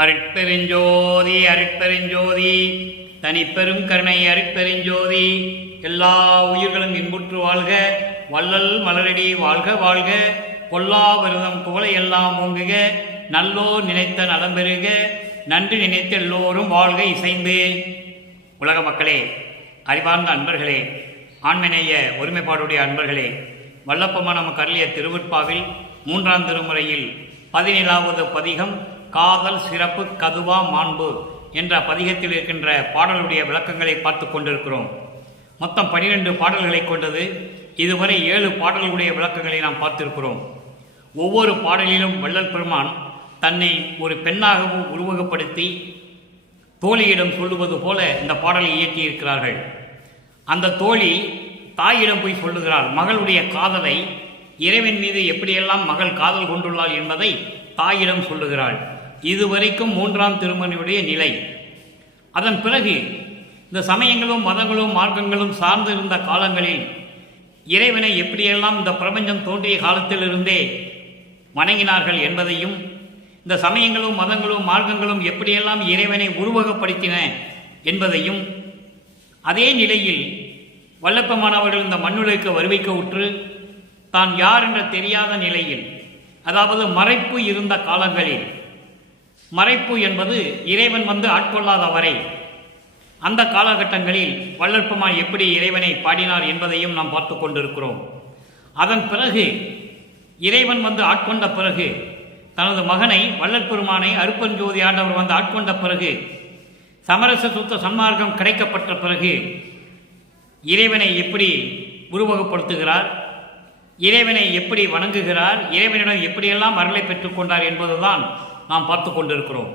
அருட்பெருஞ்சோதி அருட்பெருஞ்சோதி தனிப்பெரும் கருணை அருட்பெருஞ்சோதி. எல்லா உயிர்களும் இன்புற்று வாழ்க, வள்ளல் மலரடி வாழ்க வாழ்க. பொல்லா விரதம் குவளையெல்லாம் ஓங்குக, நல்லோர் நினைத்த நலம் பெறுக, நன்றி நினைத்த எல்லோரும் வாழ்க இசைந்து. உலக மக்களே, அறிவார்ந்த அன்பர்களே, ஆண்மநேய ஒருமைப்பாடுடைய அன்பர்களே, வல்லப்பமா நமக்கு அருளிய திருவிற்பாவில் 3ஆம் திருமுறையில் 17வது பதிகம் காதல் சிறப்பு கதுவா மாண்பு என்ற பதிகத்தில் இருக்கின்ற பாடலுடைய விளக்கங்களை பார்த்து கொண்டிருக்கிறோம். மொத்தம் 12 பாடல்களை கொண்டது. இதுவரை 7 பாடல்களுடைய விளக்கங்களை நாம் பார்த்திருக்கிறோம். ஒவ்வொரு பாடலிலும் வள்ளல் பெருமான் தன்னை ஒரு பெண்ணாகவும் உருவகப்படுத்தி தோழியிடம் சொல்லுவது போல இந்த பாடலை இயக்கியிருக்கிறார்கள். அந்த தோழி தாயிடம் போய் சொல்லுகிறாள். மகளுடைய காதலை, இறைவன் மீது எப்படியெல்லாம் மகள் காதல் கொண்டுள்ளாள் என்பதை தாயிடம் சொல்லுகிறாள். இதுவரைக்கும் 3ஆம் திருமுறையுடைய நிலை. அதன் பிறகு இந்த சமயங்களும் மதங்களும் மார்க்கங்களும் சார்ந்திருந்த காலங்களில் இறைவனை எப்படியெல்லாம் இந்த பிரபஞ்சம் தோன்றிய காலத்திலிருந்தே வணங்கினார்கள் என்பதையும், இந்த சமயங்களும் மதங்களும் மார்க்கங்களும் எப்படியெல்லாம் இறைவனை உருவகப்படுத்தின என்பதையும், அதே நிலையில் வல்லப்பமானவர்கள் இந்த மண்ணுலகுக்கு வருவிக்க உற்று தான் யார் என்ற தெரியாத நிலையில், அதாவது மறைப்பு இருந்த காலங்களில், மறைப்பு என்பது இறைவன் ஆட்கொள்ளாத வரை, அந்த காலகட்டங்களில் வள்ளற்பெருமான் எப்படி இறைவனை பாடினார் என்பதையும் நாம் பார்த்து கொண்டிருக்கிறோம். அதன் பிறகு இறைவன் ஆட்கொண்ட பிறகு, தனது மகனை வள்ளற்பெருமானை அருட்பெருஞ்சோதி ஆண்டவர் ஆட்கொண்ட பிறகு, சமரச சுத்த சன்மார்க்கம் கிடைக்கப்பட்ட பிறகு இறைவனை எப்படி உருவகப்படுத்துகிறார், இறைவனை எப்படி வணங்குகிறார், இறைவனிடம் எப்படியெல்லாம் அருளை பெற்றுக்கொண்டார் என்பதுதான் நாம் பார்த்து கொண்டிருக்கிறோம்.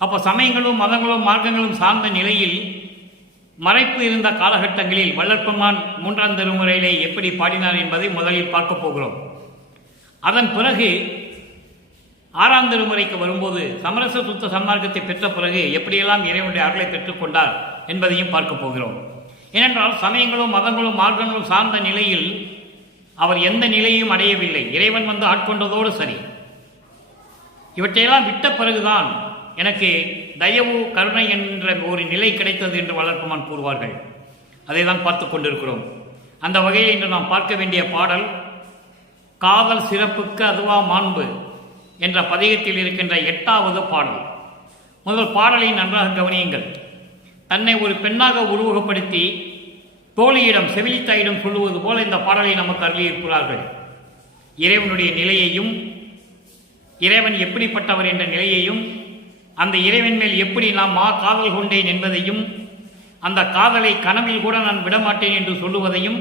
அப்போ சமயங்களும் மதங்களும் மார்க்கங்களும் சார்ந்த நிலையில் மறைப்பு இருந்த காலகட்டங்களில் வள்ளற்பெருமான் 3ஆம் திருமுறையிலே எப்படி பாடினார் என்பதை முதலில் பார்க்க போகிறோம். அதன் பிறகு 6ஆம் திருமுறைக்கு வரும்போது சமரச சுத்த சன்மார்க்கத்தை பெற்ற பிறகு எப்படியெல்லாம் இறைவனுடைய அருளை பெற்றுக்கொண்டார் என்பதையும் பார்க்க போகிறோம். ஏனென்றால் சமயங்களும் மதங்களும் மார்க்கங்களும் சார்ந்த நிலையில் அவர் எந்த நிலையும் அடையவில்லை. இறைவன் ஆட்கொண்டதோடு சரி. இவற்றையெல்லாம் விட்ட பிறகுதான் எனக்கு தயவு கருணை என்ற ஒரு நிலை கிடைத்தது என்று வள்ளற்பெருமான் கூறுவார்கள். அதை தான் பார்த்து கொண்டிருக்கிறோம். அந்த வகையில் இன்று நாம் பார்க்க வேண்டிய பாடல் காதல் சிறப்புக்கு அதுவா மாண்பு என்ற பதிகத்தில் இருக்கின்ற 8வது பாடல். முதல் பாடலை நன்றாக கவனியுங்கள். தன்னை ஒரு பெண்ணாக உருவகப்படுத்தி தோழியிடம், செவிலித்தாயிடம் சொல்லுவது போல இந்த பாடலை நமக்கு அருளியிருக்கிறார்கள். இறைவனுடைய நிலையையும், இறைவன் எப்படிப்பட்டவர் என்ற நிலையையும், அந்த இறைவன் மேல் எப்படி நாம் காதல் கொண்டேன் என்பதையும், அந்த காதலை கனவில் கூட நான் விடமாட்டேன் என்று சொல்லுவதையும்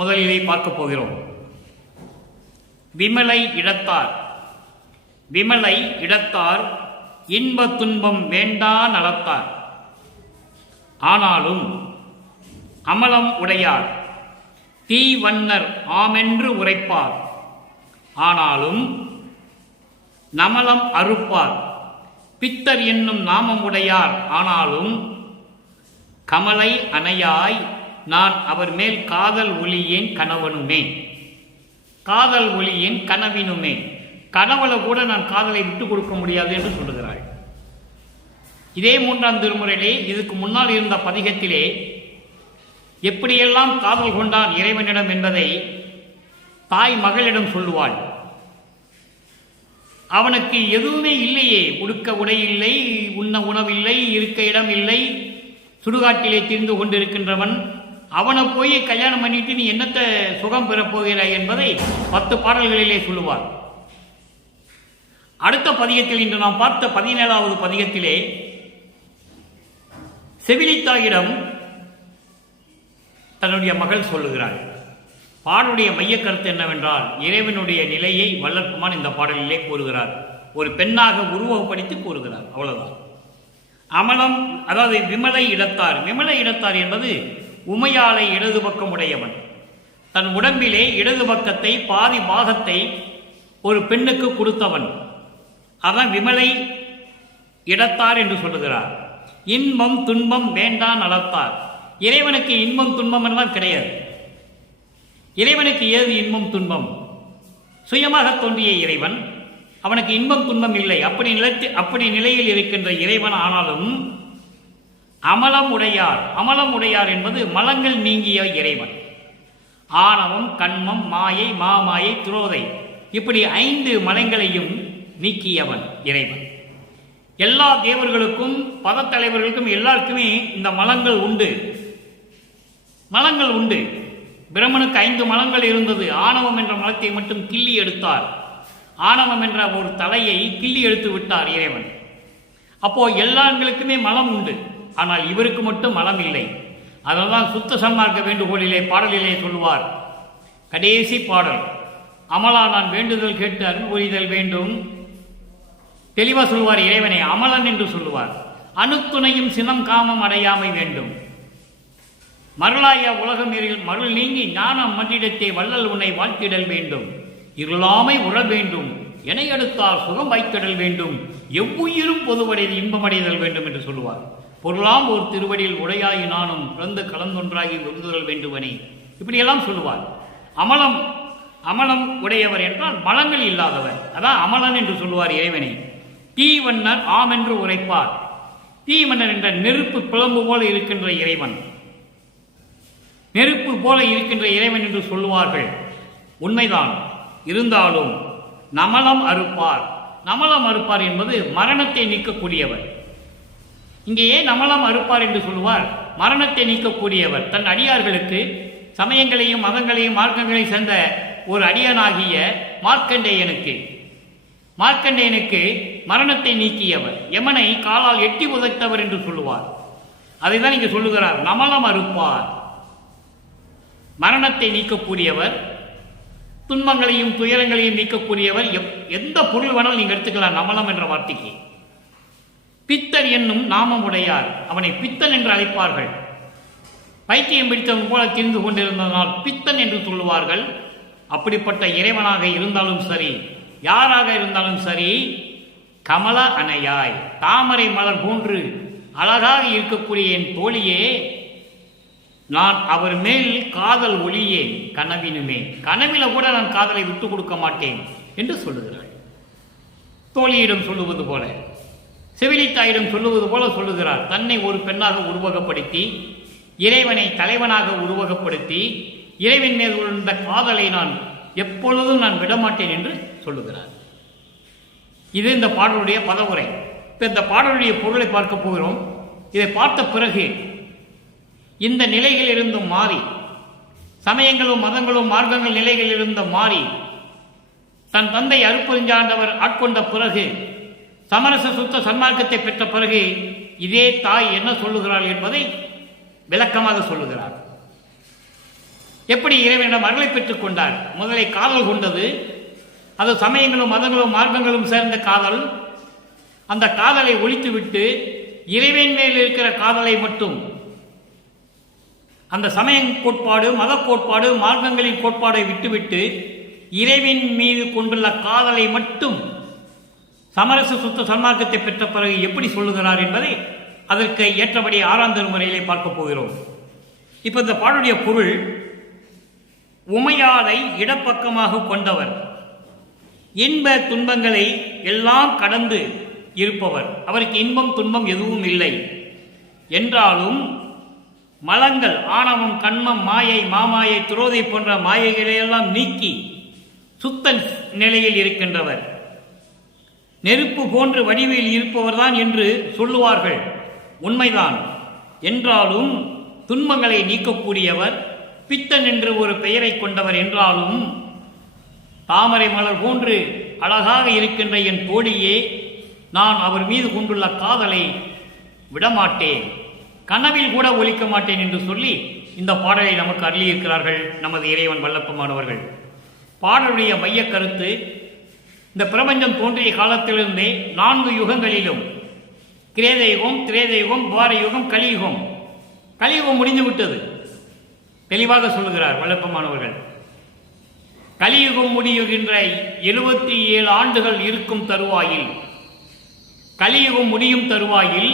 முதலிலே பார்க்க போகிறோம். விமலை இடத்தார், விமலை இடத்தார் இன்ப துன்பம் வேண்டா நலத்தார், ஆனாலும் அமலம் உடையார் தீவண்ணர் ஆமென்று உரைப்பார், ஆனாலும் நமலம் அறுப்பார் பித்தர் என்னும் நாமம் உடையார், ஆனாலும் கமலை அணையாய் நான் அவர் மேல் காதல் ஒளியேன் கணவனுமே. காதல் ஒளியேன் கனவினுமே. கனவுல கூட நான் காதலை விட்டுக் கொடுக்க முடியாது என்று சொல்லுகிறாள். இதே 3ஆம் திருமுறையிலே இதுக்கு முன்னால் இருந்த பதிகத்திலே எப்படியெல்லாம் காதல் கொண்டான் இறைவனிடம் என்பதை தாய் மகளிடம் சொல்லுவாள். அவனுக்கு எதுவுமே இல்லையே, உடுக்க உடை இல்லை, உண்ண உணவில்லை, இருக்க இடம் இல்லை, சுடுகாட்டிலே திரிந்து கொண்டிருக்கின்றவன், அவனை போய் கல்யாணம் பண்ணிட்டு நீ என்னத்தை சுகம் பெறப் போகிறாய் என்பதை 10 பாடல்களிலே சொல்லுவார். அடுத்த பதிகத்தில் இன்று நாம் பார்த்த 17வது பதிகத்திலே செவிலித்தாயிடம் தன்னுடைய மகள் சொல்லுகிறாள். பாடலுடைய மைய கருத்து என்னவென்றால், இறைவனுடைய நிலையை வள்ளற்பெருமான் இந்த பாடலிலே கூறுகிறார். ஒரு பெண்ணாக உருவகப்படுத்தி கூறுகிறார். அவ்வளவுதான். அமலம், அதாவது விமலை இடத்தார். விமலை இடத்தார் என்பது உமையாலை இடது பக்கம் உடையவன். தன் உடம்பிலே இடது பக்கத்தை, பாதி பாகத்தை ஒரு பெண்ணுக்கு கொடுத்தவன். அதான் விமலை இடத்தார் என்று சொல்லுகிறார். இன்பம் துன்பம் வேண்டா நலத்தார். இறைவனுக்கு இன்பம் துன்பம் எல்லாம் கிடையாது. இறைவனுக்கு ஏது இன்பம் துன்பம்? சுயமாக தோன்றிய இறைவன், அவனுக்கு இன்பம் துன்பம் இல்லை. அப்படி நிலையில் இருக்கின்ற இறைவன் ஆனாலும் அமலம் உடையார். அமலம் உடையார் என்பது மலங்கள் நீங்கிய இறைவன். ஆணவம், கண்மம், மாயை, மாமாயை, துரோதை, இப்படி 5 மலங்களையும் நீக்கியவன் இறைவன். எல்லா தேவர்களுக்கும் பதத்தலைவர்களுக்கும் எல்லாருக்குமே இந்த மலங்கள் உண்டு. மலங்கள் உண்டு. பிரம்மனுக்கு 5 மலங்கள் இருந்தது. ஆணவம் என்ற மலத்தை மட்டும் கிள்ளி எடுத்தார். ஆணவம் என்ற ஒரு தலையை கிள்ளி எடுத்து விட்டார் இறைவன். அப்போ எல்லாங்களுக்குமே மலம் உண்டு. ஆனால் இவருக்கு மட்டும் மலம் இல்லை. அதனால்தான் சுத்த சன்மார்க்க வேண்டுகோளிலே பாடலிலே சொல்லுவார், கடைசி பாடல், அமலா நான் வேண்டுதல் கேட்டு அருள் புரிதல் வேண்டும். தெளிவாக சொல்லுவார் இறைவனை அமலன் என்று சொல்லுவார். அணுத்துணையும் சினம் காமம் அடையாமை வேண்டும். மருளாய உலகம் மருள் நீங்கி ஞானம் மன்றிடத்தே வள்ளல் உன்னை வாழ்த்திடல் வேண்டும். இருளாமை உற வேண்டும் என எடுத்தால் சுகம் வைத்திடல் வேண்டும். எவ்வுயிரும் பொதுவடைது இன்பமடைதல் வேண்டும் என்று சொல்லுவார். பொருளாம் ஒரு திருவடியில் உடையாகி நானும் பிறந்து கலந்தொன்றாகி விருந்துதல் வேண்டுவனே, இப்படியெல்லாம் சொல்லுவார். அமலம் அமலம் உடையவர் என்றால் மலங்கள் இல்லாதவர், அதான் அமலன் என்று சொல்லுவார் இறைவனை. தீவண்ணர் ஆம் என்று உரைப்பார். தீவண்ணர் என்ற நெருப்பு பிளம்பு போல இருக்கின்ற இறைவன், நெருப்பு போல இருக்கின்ற இறைவன் என்று சொல்லுவார்கள். உண்மைதான். இருந்தாலும் நமலம் அறுப்பார். நமலம் அறுப்பார் என்பது மரணத்தை நீக்கக்கூடியவர். இங்கே ஏன் நமலம் அறுப்பார் என்று சொல்லுவார்? மரணத்தை நீக்கக்கூடியவர். தன் அடியார்களுக்கு சமயங்களையும் மதங்களையும் மார்க்கங்களையும் சேர்ந்த ஒரு அடியானாகிய மார்க்கண்டேயனுக்கு மரணத்தை நீக்கியவர், யமனை காலால் எட்டி உதைத்தவர் என்று சொல்லுவார். அதைதான் இங்கே சொல்லுகிறார், நமலம் அறுப்பார். மரணத்தை நீக்கக்கூடியவர், துன்பங்களையும் துயரங்களையும் நீக்கக்கூடியவர். எந்த பொருள் வேணாலும் நீங்க எடுத்துக்கலாம் நமலம் என்ற வார்த்தைக்கு. பித்தர் என்னும் நாமம் உடையார். அவனை பித்தன் என்று அழைப்பார்கள். பைத்தியம் பிடித்தவன் போல தெரிந்து கொண்டிருந்ததனால் பித்தன் என்று சொல்லுவார்கள். அப்படிப்பட்ட இறைவனாக இருந்தாலும் சரி, யாராக இருந்தாலும் சரி, கமல அணையாய், தாமரை மலர் போன்று அழகாக இருக்கக்கூடிய என் தோழியே, நான் அவர் மேல் காதல் ஒளியேன் கனவினுமே, கனவில கூட நான் காதலை விட்டு கொடுக்க மாட்டேன் என்று சொல்லுகிறாள். தோழியிடம் சொல்லுவது போல, செவிலித்தாயிடம் சொல்லுவது போல சொல்லுகிறார். தன்னை ஒரு பெண்ணாக உருவகப்படுத்தி, இறைவனை தலைவனாக உருவகப்படுத்தி, இறைவன் மேல் உள்ள காதலை நான் எப்பொழுதும் நான் விடமாட்டேன் என்று சொல்லுகிறார். இது இந்த பாடலுடைய பதவுரை. இப்போ இந்த பாடலுடைய பொருளை பார்க்க போகிறோம். இதை பார்த்த பிறகு இந்த நிலைகள் இருந்தும் மாறி, சமயங்களும் மதங்களும் மார்க்கங்கள் நிலைகள் இருந்த மாறி, தன் தந்தை அருட்பெருஞ்சாண்டவர் ஆட்கொண்ட பிறகு, சமரச சுத்த சன்மார்க்கத்தை பெற்ற பிறகு இதே தாய் என்ன சொல்லுகிறாள் என்பதை விளக்கமாக சொல்லுகிறார். எப்படி இறைவனிடம் அருளை பெற்றுக் கொண்டார்? முதலை காதல் கொண்டது, அது சமயங்களும் மதங்களும் மார்க்கங்களும் சேர்ந்த காதல். அந்த காதலை ஒழித்துவிட்டு இறைவன் மேல் இருக்கிற காதலை மட்டும், அந்த சமய கோட்பாடு, மத கோட்பாடு, மார்க்கங்களின் கோட்பாடை விட்டுவிட்டு இறைவன் மீது கொண்டுள்ள காதலை மட்டும் சமரச சுத்த சன்மார்க்கத்தை பெற்ற பிறகு எப்படி சொல்லுகிறார் என்பதை அதற்கு ஏற்றபடி 6ஆம் திருமுறையிலே பார்க்க போகிறோம். இப்ப இந்த பாடலுடைய பொருள், உமையாளை இடப்பக்கமாக கொண்டவர், இன்ப துன்பங்களை எல்லாம் கடந்து இருப்பவர், அவருக்கு இன்பம் துன்பம் எதுவும் இல்லை என்றாலும் மலங்கள், ஆணவம், கண்மம், மாயை, மாமாயை, துரோதை போன்ற மாயைகளையெல்லாம் நீக்கி சுத்த நிலையில் இருக்கின்றவர், நெருப்பு போன்ற வடிவில் இருப்பவர்தான் என்று சொல்லுவார்கள். உண்மைதான். என்றாலும் துன்பங்களை நீக்கக்கூடியவர், பித்தன் என்று ஒரு பெயரை கொண்டவர் என்றாலும், தாமரை மலர் போன்று அழகாக இருக்கின்ற என் தோழியே, நான் அவர் மீது கொண்டுள்ள காதலை விடமாட்டேன், கனவில் கூட ஒலிக்க மாட்டேன் என்று சொல்லி இந்த பாடலை நமக்கு அருளியிருக்கிறார்கள் நமது இறைவன் வல்லப்பமானவர்கள். பாடலுடைய மைய கருத்து, இந்த பிரபஞ்சம் தோன்றிய காலத்திலிருந்தே 4 யுகங்களிலும், கிரேத யுகம், திரேத யுகம், துவார யுகம், கலியுகம், கலியுகம் முடிந்துவிட்டது. தெளிவாக சொல்லுகிறார் வல்லப்பமானவர்கள். கலியுகம் முடியுகின்ற 77 ஆண்டுகள் இருக்கும் தருவாயில், கலியுகம் முடியும் தருவாயில்,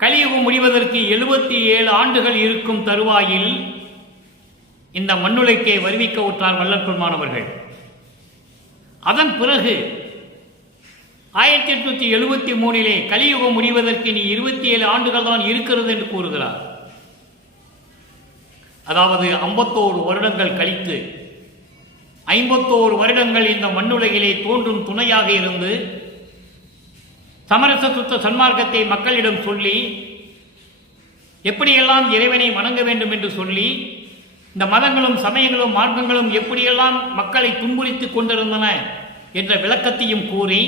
கலியுகம் முடிவதற்கு 77 ஆண்டுகள் இருக்கும் தருவாயில் இந்த மண்ணுலைக்கே வருவிக்க உற்றார் வல்லப்பெருமானவர்கள். அதன் பிறகு 1873 கலியுகம் முடிவதற்கு நீ 27 ஆண்டுகள் தான் இருக்கிறது என்று கூறுகிறார். அதாவது 51 வருடங்கள் கழித்து 51 வருடங்கள் இந்த மண்ணுலகிலே தோன்றும் துணையாக இருந்து சமரச சுத்த சன்மார்க்கத்தை மக்களிடம் சொல்லி எப்படியெல்லாம் இறைவனை வணங்க வேண்டும் என்று சொல்லி இந்த மதங்களும் சமயங்களும் மார்க்கங்களும் எப்படியெல்லாம் மக்களை துன்புறுத்திக் கொண்டிருந்தன என்ற விளக்கத்தையும் கூறி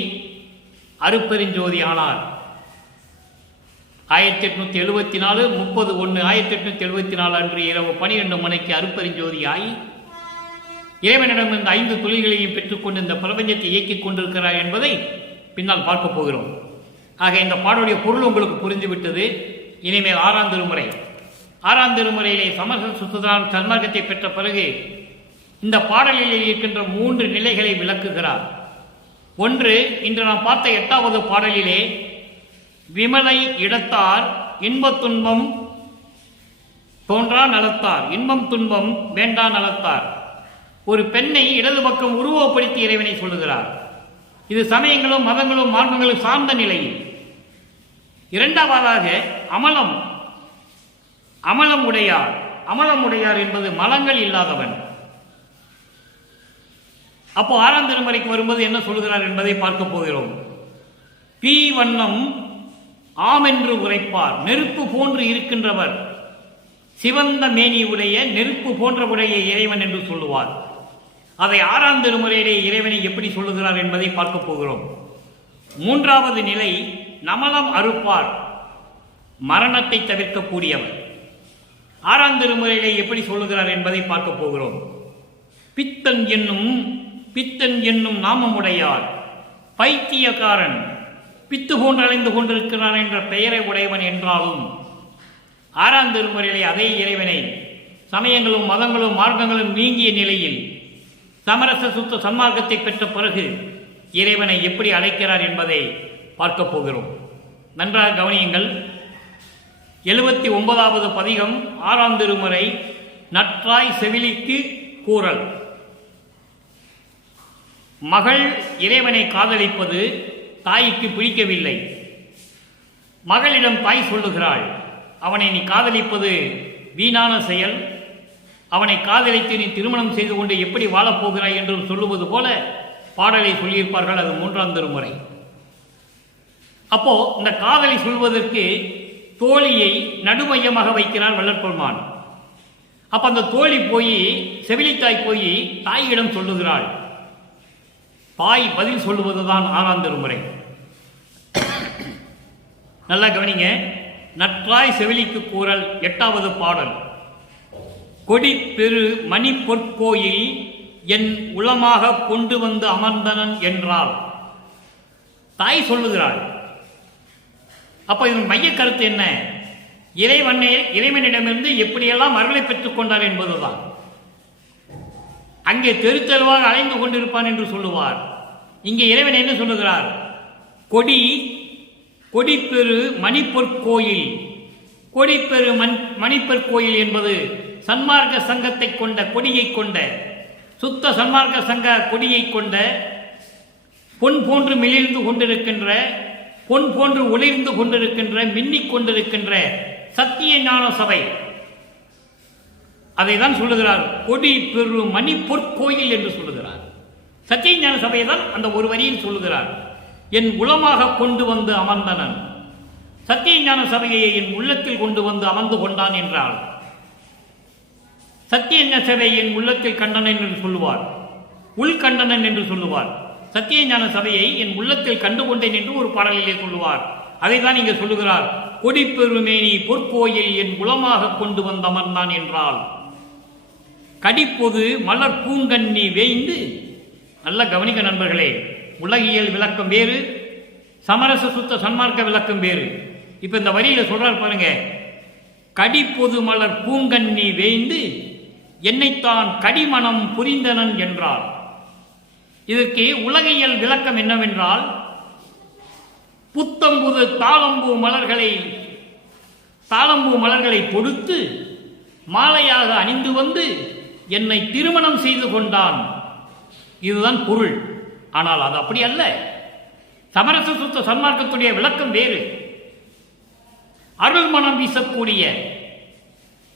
அருட்பெருஞ்சோதி ஆனார். 1874 30/1/1874 அன்று இரவு 12 மணிக்கு அருட்பெருஞ்சோதி ஆகி இறைவனிடம் இந்த 5 தொழில்களையும் பெற்றுக்கொண்டு இந்த பிரபஞ்சத்தை இயக்கிக் கொண்டிருக்கிறார் என்பதை பின்னால் பார்க்க போகிறோம். ஆக இந்த பாடலுடைய பொருள் உங்களுக்கு புரிந்துவிட்டது. இனிமேல் 6ஆம் திருமுறை. 6ஆம் திருமுறையிலே சமரச சுத்த சன்மார்க்கத்தை பெற்ற பிறகு இந்த பாடலில் இருக்கின்ற 3 நிலைகளை விளக்குகிறார். ஒன்று, இன்று நாம் பார்த்த 8வது பாடலிலே விமலை இடத்தார் இன்பத் துன்பம் தோன்றா நலத்தார், இன்பம் துன்பம் வேண்டா நலத்தார். ஒரு பெண்ணை இடது பக்கம் உருவப்படுத்தி இறைவனை சொல்லுகிறார். இது சமயங்களும் மதங்களும் மார்க்கங்களும் சார்ந்த நிலையில். இரண்டாவதாக அமலம், அமலம் உடையார். அமலம் உடையார் என்பது மலங்கள் இல்லாதவன். அப்போ 6ஆம் திருமுறைக்கு வரும்போது என்ன சொல்கிறார் என்பதை பார்க்க போகிறோம். பீ வண்ணம் ஆம் என்று உரைப்பார், நெருப்பு போன்று இருக்கின்றவர், சிவந்த மேனி உடைய நெருப்பு போன்றவுடைய இறைவன் என்று சொல்லுவார். அதை 6ஆம் திருமுறையிலே இறைவனை எப்படி சொல்லுகிறார் என்பதை பார்க்க போகிறோம். 3வது நிலை நமலம் அறுப்பார், மரணத்தை தவிர்க்கக்கூடியவர். 6ஆம் திருமுறையிலே எப்படி சொல்லுகிறார் என்பதை பார்க்க போகிறோம். பித்தன் என்னும் நாமமுடையார், பைத்தியக்காரன், பித்து போன்று அலைந்து கொண்டிருக்கிறான் என்ற பெயரை உடையவன் என்றாலும் 6ஆம் திருமுறையிலே அதே இறைவனை சமயங்களும் மதங்களும் மார்க்கங்களும் நீங்கிய நிலையில் சமரச சுத்த சன்மார்க்கத்தை பெற்ற பிறகு இறைவனை எப்படி அழைக்கிறார் என்பதை பார்க்க போகிறோம். நன்றாக கவனியுங்கள். 79வது பதிகம் 6ஆம் திருமுறை. நற்றாய் செவிலிக்கு கூறல். மகள் இறைவனை காதலிப்பது தாய்க்கு பிடிக்கவில்லை. மகளிடம் தாய் சொல்லுகிறாள், அவனை நீ காதலிப்பது வீணான செயல், அவனை காதலித்து நீ திருமணம் செய்து கொண்டு எப்படி வாழப்போகிறாய் என்று சொல்லுவது போல பாடலை சொல்லியிருப்பார்கள். அது 3ஆம் திருமுறை. அப்போ இந்த காதலை சொல்வதற்கு தோழியை நடுமையமாக வைக்கிறார் வள்ளற்பெருமான். அப்ப அந்த தோழி போய், செவிலித்தாய் போய் தாயிடம் சொல்லுகிறாள். தாய் பதில் சொல்லுவதுதான் 6ஆம் திருமுறை. நல்லா கவனிங்க. நற்றாய் செவிலிக்கு கூறல் 8வது பாடல். கொடி பெரு மணி பொற்கோயில் என் உளமாக கொண்டு வந்து அமர்ந்தனன் என்றால் தாய் சொல்லுகிறாள். அப்ப இதன் மைய கருத்து என்ன? இறைவனிடமிருந்து எப்படியெல்லாம் அருளை பெற்றுக் கொண்டார் என்பதுதான். அங்கே தெருத்தெருவாக அலைந்து கொண்டிருப்பான் என்று சொல்லுவார். இங்கே இறைவன் என்ன சொல்லுகிறார்? கொடி பெரு மணிப்பொற்கோயில். கொடிப்பெரு மணிப்பொற்கோயில் என்பது சன்மார்க்க சங்கத்தை கொண்ட, கொடியை கொண்ட, சுத்த சன்மார்க்க சங்க கொடியை கொண்ட, பொன் போன்று மிளிர்ந்து கொண்டிருக்கின்ற, பொன் போன்று ஒளிர்ந்து கொண்டிருக்கின்ற, மின்னிக் கொண்டிருக்கின்ற சத்திய ஞான சபை. அதை தான் சொல்லுகிறார் கொடி பெரு மணி பொற்கோயில் என்று சொல்லுகிறார். சத்திய ஞான சபையை தான் அந்த ஒரு வரியில் சொல்லுகிறார். என் உளமாக கொண்டு வந்து அமர்ந்தனன். சத்திய ஞான சபையை என் உள்ளத்தில் கொண்டு வந்து அமர்ந்து கொண்டான் என்றால் சத்திய ஞான சபை என் உள்ளத்தில் கண்டனன் என்று சொல்லுவார், உள்கண்டனன் என்று சொல்லுவார். சத்திய ஞான சபையை என் உள்ளத்தில் கண்டுகொண்டேன் என்று ஒரு பாடலிலே சொல்லுவார். அதை தான் இங்கே சொல்லுகிறார். கொடி பெருமேனி பொற்கோயில் என் உளமாக கொண்டு வந்து அமர்ந்தான் என்றால் கடிப்பொது மலர் பூங்கண்ணி வேய்ந்து. நல்ல கவனிக்க நண்பர்களே, உலகியல் விளக்கம் வேறு, சமரச சுத்த சன்மார்க்க விளக்கம் வேறு. இப்ப இந்த வரியில சொல்றார் பாருங்க, கடிப்பொது மலர் பூங்கண்ணி வேய்ந்து என்னைத்தான் கடிமணம் புரிந்தனன் என்றார். இதற்கு உலகியல் விளக்கம் என்னவென்றால், புத்தம்புது தாளம்பூ மலர்களை தொடுத்து மாலையாக அணிந்து வந்து என்னை திருமணம் செய்து கொண்டான். இதுதான் பொருள். ஆனால் அது அப்படி அல்ல. சமரச சுத்த சன்மார்க்கத்துடைய விளக்கம் வேறு. அருள் மனம் வீசக்கூடிய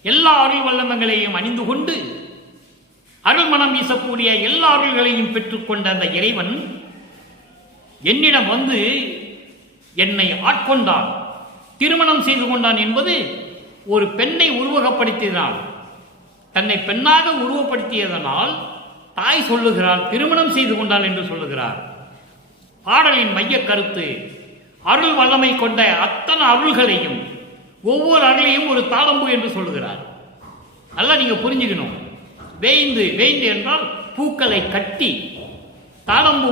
எல்லா அருள் வல்லமங்களையும் அணிந்து கொண்டு அருள் மனம் வீசக்கூடிய எல்லா அருள்களையும் பெற்றுக்கொண்ட அந்த இறைவன் என்னிடம் வந்து என்னை ஆட்கொண்டான், திருமணம் செய்து கொண்டான் என்பது ஒரு பெண்ணை உருவகப்படுத்தியதனால், தன்னை பெண்ணாக உருவப்படுத்தியதனால் தாய் சொல்லுகிறாள் திருமணம் செய்து கொண்டாள் என்று சொல்லுகிறார். பாடலின் மைய கருத்து அருள் வல்லமை கொண்ட அத்தனை அருள்களையும் ஒவ்வொரு அருளையும் ஒரு தாளம்பு என்று சொல்லுகிறார். நல்லா நீங்க புரிஞ்சுக்கணும். வேய்ந்து வேய்ந்து என்றால் பூக்களை கட்டி, தாளம்பு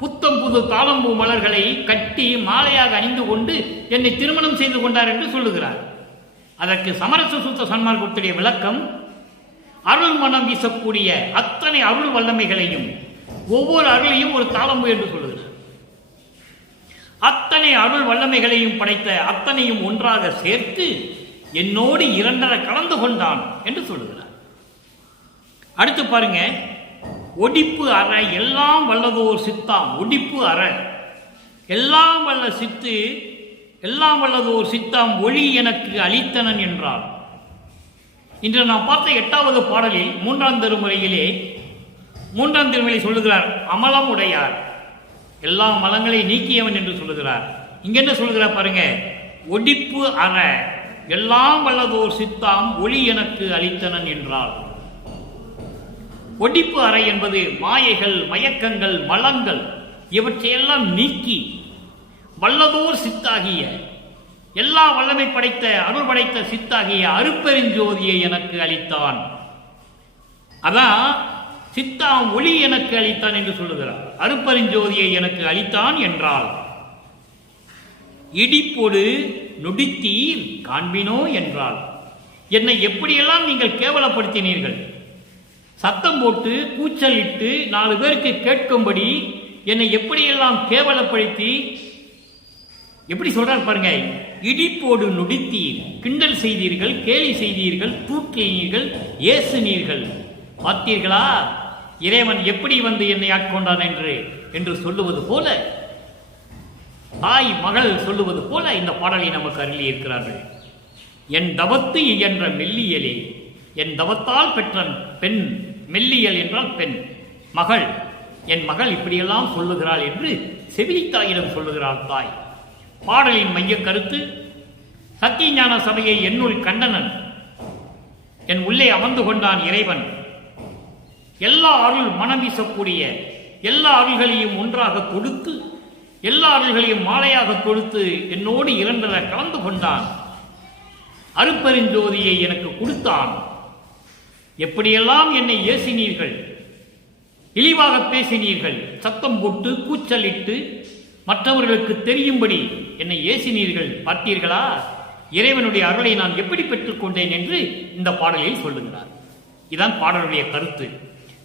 புத்தம் புது தாளம்பூ மலர்களை கட்டி மாலையாக அணிந்து கொண்டு என்னை திருமணம் செய்து கொண்டார் என்று சொல்லுகிறார். அதற்கு சமரச சுத்த சன்மார்க்கத்துடைய விளக்கம் அருள் மனம் வீசக்கூடிய அத்தனை அருள் வல்லமைகளையும் ஒவ்வொரு அருளையும் ஒரு தாளம்பு என்று சொல்லுகிறார். அத்தனை அருள் வல்லமைகளையும் படைத்த அத்தனையும் ஒன்றாக சேர்த்து என்னோடு இரண்டரை கலந்து கொண்டான் என்று சொல்லுகிறார். அடுத்து பாருங்க, ஒடிப்பு அற எல்லாம் வல்லதோர் சித்தாம். ஒடிப்பு அற எல்லாம் வல்ல சித்து, எல்லாம் வல்லதோர் சித்தாம் ஒளி எனக்கு அளித்தனன் என்றார். இன்று நாம் பார்த்த 8வது பாடலில் 3ஆம் திருமுறையிலே 3ஆம் திருமுறை சொல்லுகிறார் அமலம் உடையார், எல்லா மலங்களை நீக்கியவன் என்று சொல்லுகிறார். இங்க என்ன சொல்லுகிறார் பாருங்க, ஒடிப்பு அற எல்லாம் வல்லதோர் சித்தாம் ஒளி எனக்கு அளித்தனன் என்றார். ஒடிப்பு அறை என்பது மாயைகள், மயக்கங்கள், மலங்கள் இவற்றையெல்லாம் நீக்கி வல்லதோர் சித்தாகிய, எல்லா வல்லமை படைத்த அருள் படைத்த சித்தாகிய அருப்பெருஞ்சோதியை எனக்கு அளித்தான். அதான் சித்தாம் ஒளி எனக்கு அளித்தான் என்று சொல்லுகிறார். அருப்பெருஞ்சோதியை எனக்கு அளித்தான் என்றால் இடிப்பொடு நொடித்தீர் காண்பினோ என்றால், என்னை எப்படியெல்லாம் நீங்கள் கேவலப்படுத்தினீர்கள், சத்தம் போட்டு கூச்சலிட்டு 4 பேருக்கு கேட்கும்படி என்னை எப்படியெல்லாம் கேவலப்படுத்தி, எப்படி சொல்றார் பாருங்க, இடிப்போடு நொடித்தீர், கிண்டல் செய்தீர்கள், கேலி செய்தீர்கள், தூற்றினீர்கள், ஏசுனீர்கள். பார்த்தீர்களா இறைவன் எப்படி வந்து என்னை ஆட்கொண்டான் என்று சொல்லுவது போல, தாய் மகள் சொல்லுவது போல இந்த பாடலை நமக்கு அருளி இருக்கிறார்கள். என் தவத்து என்ற மெல்லியலே, என் தவத்தால் பெற்ற பெண், மெல்லியல் என்றால் பெண், மகள், என் மகள் இப்படியெல்லாம் சொல்லுகிறாள் என்று செவிலித்தாயிடம் சொல்லுகிறாள் தாய். பாடலின் மைய கருத்து சத்தியஞான சபையை என்னுள் கண்டனன், என் உள்ளே அமர்ந்து கொண்டான் இறைவன். எல்லா அருள் மனம் வீசக்கூடிய எல்லா அருள்களையும் ஒன்றாக கொடுத்து, எல்லா அருள்களையும் மாலையாக கொடுத்து என்னோடு இரண்டரை கலந்து கொண்டான். அருப்பெருஞ்சோதியை எனக்கு கொடுத்தான். எப்படியெல்லாம் என்னை ஏசினீர்கள், இழிவாக பேசினீர்கள், சத்தம் போட்டு கூச்சலிட்டு மற்றவர்களுக்கு தெரியும்படி என்னை ஏசினீர்கள். பார்த்தீர்களா இறைவனுடைய அருளை நான் எப்படி பெற்றுக்கொண்டேன் என்று இந்த பாடலில் சொல்லுகிறார். இதுதான் பாடலுடைய கருத்து.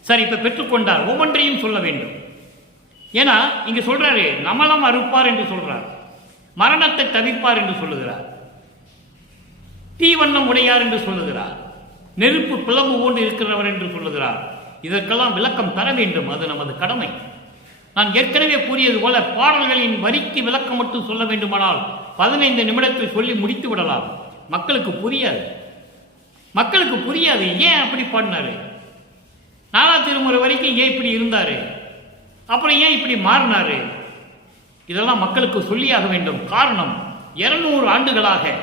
சரி, இப்ப பெற்றுக்கொண்டார், ஒவ்வொன்றையும் சொல்ல வேண்டும். ஏன்னா இங்க சொல்றாரு நமலம் அறுப்பார் என்று சொல்றார், மரணத்தை தவிப்பார் என்று சொல்லுகிறார், தீவண்ணம் உடையார் என்று சொல்லுகிறார், நெருப்பு பிளவு போன்று இருக்கிறவர் என்று சொல்லுகிறார். இதற்கெல்லாம் விளக்கம் தர வேண்டும், அது நமது கடமை. நான் ஏற்கனவே கூறியது போல பாடல்களின் வரிக்கு விளக்கம் மட்டும் சொல்ல வேண்டுமானால் 15 நிமிடத்தில் சொல்லி முடித்து விடலாம். மக்களுக்கு புரியாது, மக்களுக்கு புரியாது. ஏன் அப்படி பாடினாரு, 4ஆம் திருமுறை வரைக்கும் ஏன் இப்படி இருந்தாரு, அப்புறம் ஏன் இப்படி மாறினாரு, இதெல்லாம் மக்களுக்கு சொல்லியாக வேண்டும். காரணம் 200 ஆண்டுகளாக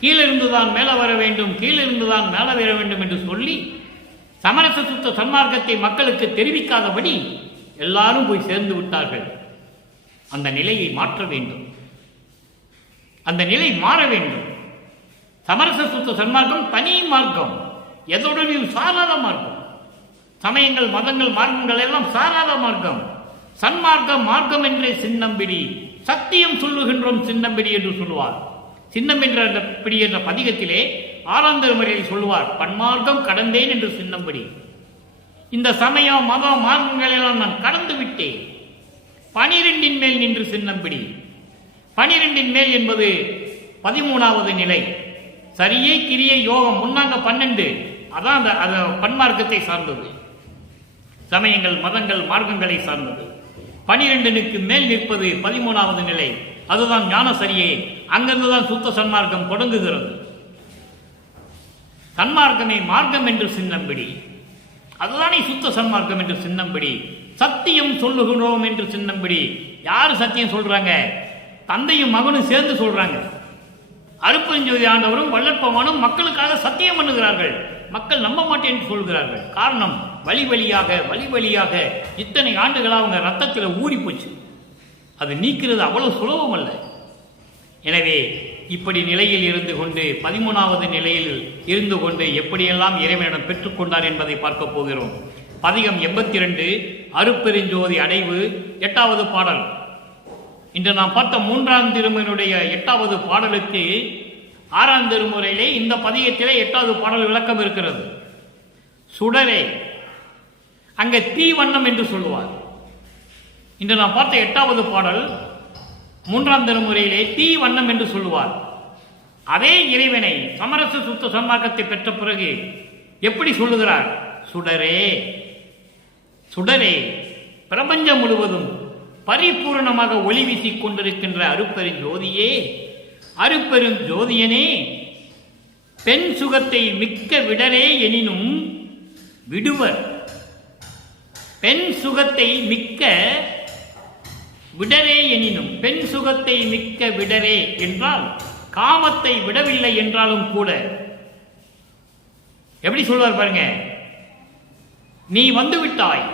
கீழிருந்துதான் மேல வர வேண்டும், கீழிருந்துதான் மேல வர வேண்டும் என்று சொல்லி சமரச சுத்த சன்மார்க்கத்தை மக்களுக்கு தெரிவிக்காதபடி எல்லாரும் போய் சேர்ந்து விட்டார்கள். அந்த நிலையை மாற்ற வேண்டும், அந்த நிலை மாற வேண்டும். சமரச சுத்த சன்மார்க்கம் தனி மார்க்கம், எதோடனையும் சாராத மார்க்கம். சமயங்கள், மதங்கள், மார்க்கங்கள் எல்லாம் சாராத மார்க்கம். சன்மார்க்கம் மார்க்கம் என்றே சின்னம்பிடி, சத்தியம் சொல்லுகின்றோம் சின்னம்பிடி என்று சொல்லுவார். சின்னம் என்ற பிடி என்ற பதிகத்திலே 6ஆம் திருமுறையில் சொல்லுவார், பன்மார்க்கம் கடந்தேன் என்று சின்னம்படி. இந்த சமயம், மதம், மார்க்கங்களெல்லாம் நான் கடந்து விட்டேன், 12 மேல் நின்று சின்னம்பிடி. 12 மேல் என்பது 13வது நிலை. சரியை கிரியை யோகம் முன்னாங்க 12, அதான் அந்த பன்மார்க்கத்தை சார்ந்தது, சமயங்கள், மதங்கள், மார்க்கங்களை சார்ந்தது. 12னுக்கு மேல் நிற்பது 13வது நிலை. அதுதான் ஞானசரியே. அங்கிருந்துதான் சுத்த சன்மார்க்கம் தொடங்குகிறது. சன்மார்க்கமே மார்க்கம் என்று சின்னம்பிடி, அதுதானே சுத்த சன்மார்க்கம் என்று சின்னம்பிடி. சத்தியம் சொல்லுகிறோம் என்று சின்னம்பிடி. யாரு சத்தியம் சொல்றாங்க? தந்தையும் மகனும் சேர்ந்து சொல்றாங்க. அருட்பெருஞ்சோதி ஆண்டவரும் வள்ளற்பமானும் மக்களுக்காக சத்தியம் பண்ணுகிறார்கள். மக்கள் நம்ப மாட்டேன் என்று சொல்கிறார்கள். காரணம், வழி வழியாக இத்தனை ஆண்டுகளாக அவங்க ரத்தத்தில் ஊறி போச்சு. அது நீக்கிறது அவ்வளவு சுலபம் அல்ல. எனவே இப்படி நிலையில் இருந்து கொண்டு 13வது நிலையில் இருந்து கொண்டு எப்படியெல்லாம் இறைவனிடம் பெற்றுக்கொண்டார் என்பதை பார்க்க போகிறோம். பதிகம் 82 அருட்பெருஞ்சோதி அடைவு 8வது பாடல். இன்று நாம் பார்த்த 3ஆம் திருமுறையினுடைய 8வது பாடலுக்கு 6ஆம் திருமுறையிலே இந்த பதிகத்திலே 8வது பாடல் விளக்கம் இருக்கிறது. சுடரே, அங்கே தீ வண்ணம் என்று சொல்லுவார். இன்று நாம் பார்த்த 8வது பாடல் 3ஆம் திருமுறையிலே தீ வண்ணம் என்று சொல்லுவார். அதே இறைவனை சமரச சுத்த சன்மார்க்கத்தை பெற்ற பிறகு எப்படி சொல்லுகிறார்? சுடரே, சுடரே, பிரபஞ்சம் முழுவதும் பரிபூர்ணமாக ஒளி வீசிக் கொண்டிருக்கின்ற அருட்பெருஞ்சோதியே, அருட்பெருஞ்சோதியனே, பெண் சுகத்தை மிக்க விடரே எனினும் விடுவர். பெண் சுகத்தை மிக்க விடரே எனினும், பெண் சுகத்தை மிக்க விடரே என்றால் காமத்தை விடவில்லை என்றாலும் கூட, எப்படி சொல்வார் பாருங்க, நீ வந்து விட்டாய்,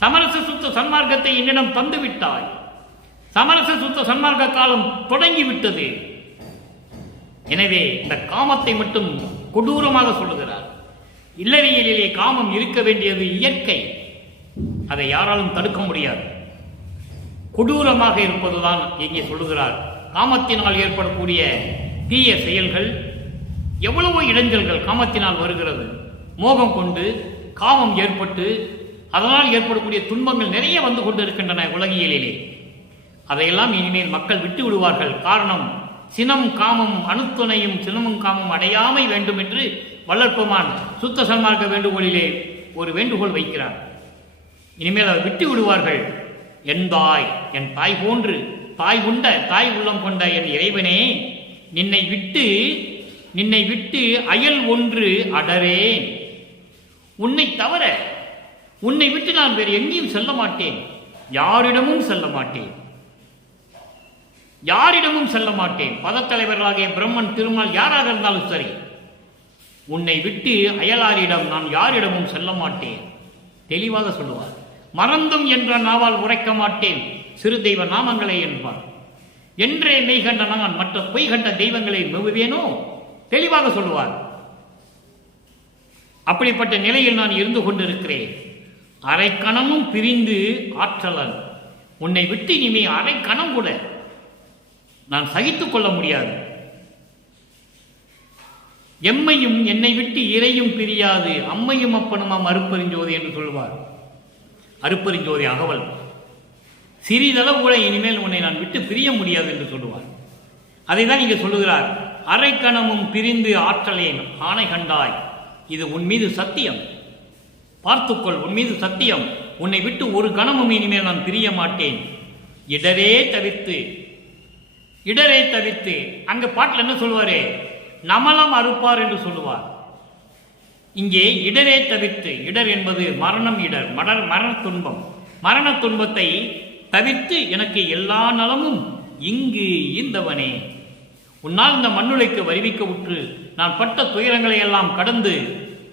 சமரச சுத்த சன்மார்க்கத்தை என்னிடம் தந்து விட்டாய், சமரச சுத்த சன்மார்க்க காலம் தொடங்கிவிட்டது. எனவே இந்த காமத்தை மட்டும் கொடூரமாக சொல்லுகிறார். இல்லறியலிலே காமம் இருக்க வேண்டியது இயற்கை, அதை யாராலும் தடுக்க முடியாது. கொடூரமாக இருப்பதுதான் இங்கே சொல்லுகிறார். காமத்தினால் ஏற்படக்கூடிய தீய செயல்கள், எவ்வளவோ இடைஞ்சல்கள் காமத்தினால் வருகிறது. மோகம் கொண்டு காமம் ஏற்பட்டு அதனால் ஏற்படக்கூடிய துன்பங்கள் நிறைய வந்து கொண்டு இருக்கின்றன உலகியலிலே. அதையெல்லாம் இனிமேல் மக்கள் விட்டு விடுவார்கள். காரணம், சினம் காமம் அணுத்துணையும் சினமும் காமம் அடையாமை வேண்டும் என்று வள்ளற்பெருமான் சுத்த சன்மார்க்க வேண்டுகோளிலே ஒரு வேண்டுகோள் வைக்கிறார். இனிமேல் அதை விட்டு விடுவார்கள். என் தாய், என் தாய் போன்று தாய் உண்ட தாய் உள்ளம் கொண்ட என் இறைவனே, நின்னை விட்டு அயல் ஒன்று அடரேன். உன்னை தவிர, உன்னை விட்டு நான் வேறு எங்கேயும் செல்ல மாட்டேன், யாரிடமும் செல்ல மாட்டேன், யாரிடமும் செல்ல மாட்டேன். பதத்தலைவர்களாகிய பிரம்மன், திருமால் யாராக இருந்தாலும் சரி, உன்னை விட்டு அயலாரிடம் நான் யாரிடமும் செல்ல மாட்டேன். தெளிவாக சொல்லுவார். மறந்தும் என்ற நாவால் உரைக்க மாட்டேன் சிறு தெய்வ நாமங்களை என்பார். என்றே மெய்கண்ட நான் மற்ற பொய் கண்ட தெய்வங்களை மெவுவேனோ, தெளிவாக சொல்லுவார். அப்படிப்பட்ட நிலையில் நான் இருந்து கொண்டிருக்கிறேன். அரை கணமும் பிரிந்து ஆற்றலன். உன்னை விட்டு இனிமே அரை கணம் கூட நான் சகித்துக் கொள்ள முடியாது. எம்மையும் என்னை விட்டு இறையும் பிரியாது, அம்மையும் அப்பனுமாம் அருட்பெருஞ்சோதி என்று சொல்வார். அருட்பெருஞ்சோதி அகவல். சிறிதளவு கூட இனிமேல் உன்னை நான் விட்டு பிரிய முடியாது என்று சொல்லுவார். அதை தான் இங்கே சொல்லுகிறார். அரை கணமும் பிரிந்து ஆற்றலேன் ஆணை கண்டாய். இது உன் மீது சத்தியம், பார்த்துக்கொள், உன் மீது சத்தியம். உன்னை விட்டு ஒரு கணமும் இனிமேல் நான் பிரிய மாட்டேன். இடரே தவித்து, இடரே தவித்து. அங்க பாட்டில் என்ன சொல்லுவாரு? நமலம் அறுப்பார் என்று சொல்லுவார். இங்கே இடரே தவித்து. இடர் என்பது மரணம். இடர் மரண துன்பம். மரண துன்பத்தை தவிர்த்து எனக்கு எல்லா நலமும் இங்கு ஈந்தவனே, உன்னால் இந்த மண்ணுலைக்கு வருவிக்க உற்று நான் பட்ட துயரங்களை எல்லாம் கடந்து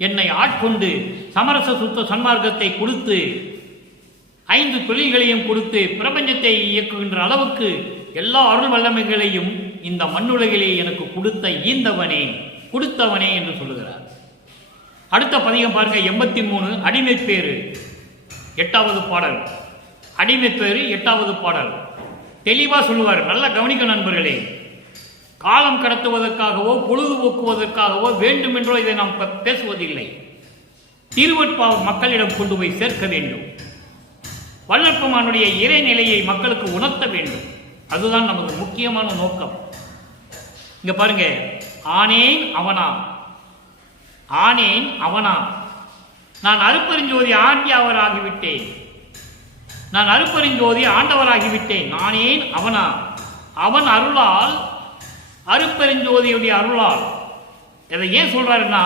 என்னை ஆட்கொண்டு சமரச சுத்த சன்மார்க்கத்தை கொடுத்து 5 தொழில்களையும் கொடுத்து பிரபஞ்சத்தை இயக்குகின்ற அளவுக்கு எல்லா அருள் வல்லமைகளையும் இந்த மண்ணுலகிலே எனக்கு கொடுத்த ஈந்தவனே, கொடுத்தவனே என்று சொல்லுகிறார். அடுத்த பதிகம் பாருங்க, 83 அடிமைப்பேறு 8வது பாடல். அடிமைப்பேறு 8வது பாடல் தெளிவா சொல்லுவார். நல்லா கவனிக்க நண்பர்களே. காலம் கடத்துவதற்காகவோ பொழுதுபோக்குவதற்காகவோ வேண்டுமென்றோ இதை நாம் பேசுவதில்லை. திருவட்பாவை மக்களிடம் கொண்டு போய் சேர்க்க வேண்டும். வள்ளற்பெருமானுடைய இறைநிலையை மக்களுக்கு உணர்த்த வேண்டும். அதுதான் நமது முக்கியமான நோக்கம். இங்க பாருங்க, ஆனேன் அவனா, ஆனேன் அவனா, நான் அருட்பெருஞ்சோதி ஆண்டியாவர் ஆகிவிட்டேன். நான் அருட்பெருஞ்சோதி ஆண்டவராகிவிட்டேன். நானேன் அவனா? அவன் அருளால், அருட்பெருஞ்சோதியுடைய அருளால். இதை ஏன் சொல்றாருன்னா,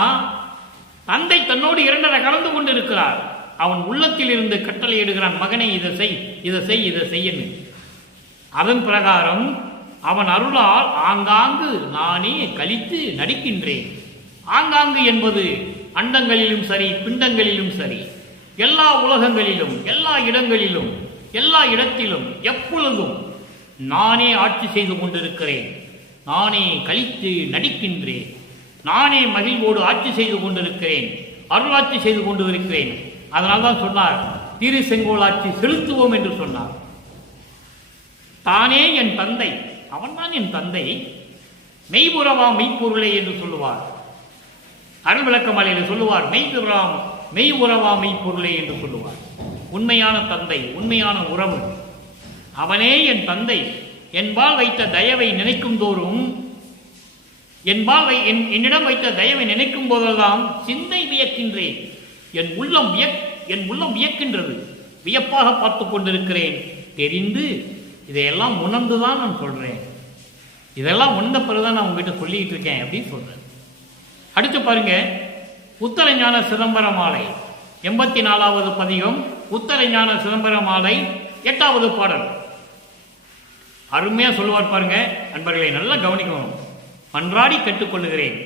தந்தை தன்னோடு இரண்டரை கலந்து கொண்டு இருக்கிறார். அவன் உள்ளத்தில் இருந்து கட்டளை இடுகிறான், மகனை இதை செய், இதை செய், இதை செய்யன்னு. அதன் பிரகாரம் அவன் அருளால் ஆங்காங்கு நானே கலித்து நடிக்கின்றேன். ஆங்காங்கு என்பது அண்டங்களிலும் சரி, பிண்டங்களிலும் சரி, எல்லா உலகங்களிலும், எல்லா இடங்களிலும், எல்லா இடத்திலும், எப்பொழுதும் நானே ஆட்சி செய்து கொண்டிருக்கிறேன். நானே கலித்து நடிக்கின்றேன். நானே மகிழ்வோடு ஆட்சி செய்து கொண்டிருக்கிறேன், அருளாட்சி செய்து கொண்டு இருக்கிறேன். அதனால்தான் சொன்னார், திரு செங்கோலாட்சி செலுத்துவோம் என்று சொன்னார். தானே என் தந்தை, அவன்தான் என் தந்தை. மெய்புறவா மெய்ப்பொருளை என்று சொல்லுவார். அருள் விளக்கமாலையில் சொல்லுவார், மெய் உறவா மெய்ப்பொருளை என்று சொல்லுவார். உண்மையான தந்தை, உண்மையான உறவு அவனே என் தந்தை. என்பால் வைத்த தயவை நினைக்கும் தோறும், என்னிடம் வைத்த தயவை நினைக்கும் போதெல்லாம் சிந்தை வியக்கின்றேன். என் உள்ளம் வியக்கின்றது. வியப்பாக பார்த்து கொண்டிருக்கிறேன். தெரிந்து இதையெல்லாம் உணர்ந்துதான் நான் சொல்றேன். இதெல்லாம் உணர்ந்த பிறகுதான் நான் உங்ககிட்ட சொல்லிட்டு இருக்கேன் அப்படின்னு சொல்றேன். அடுத்து பாருங்க, உத்தரஞான சிதம்பர மாலை 84வது பதிகம். உத்தரஞான சிதம்பர மாலை 8வது பாடல். அருமையா சொல்லுவார் பாருங்க அன்பர்களை, நல்லா கவனிக்கணும். மன்றாடி கேட்டுக்கொள்ளுகிறேன்,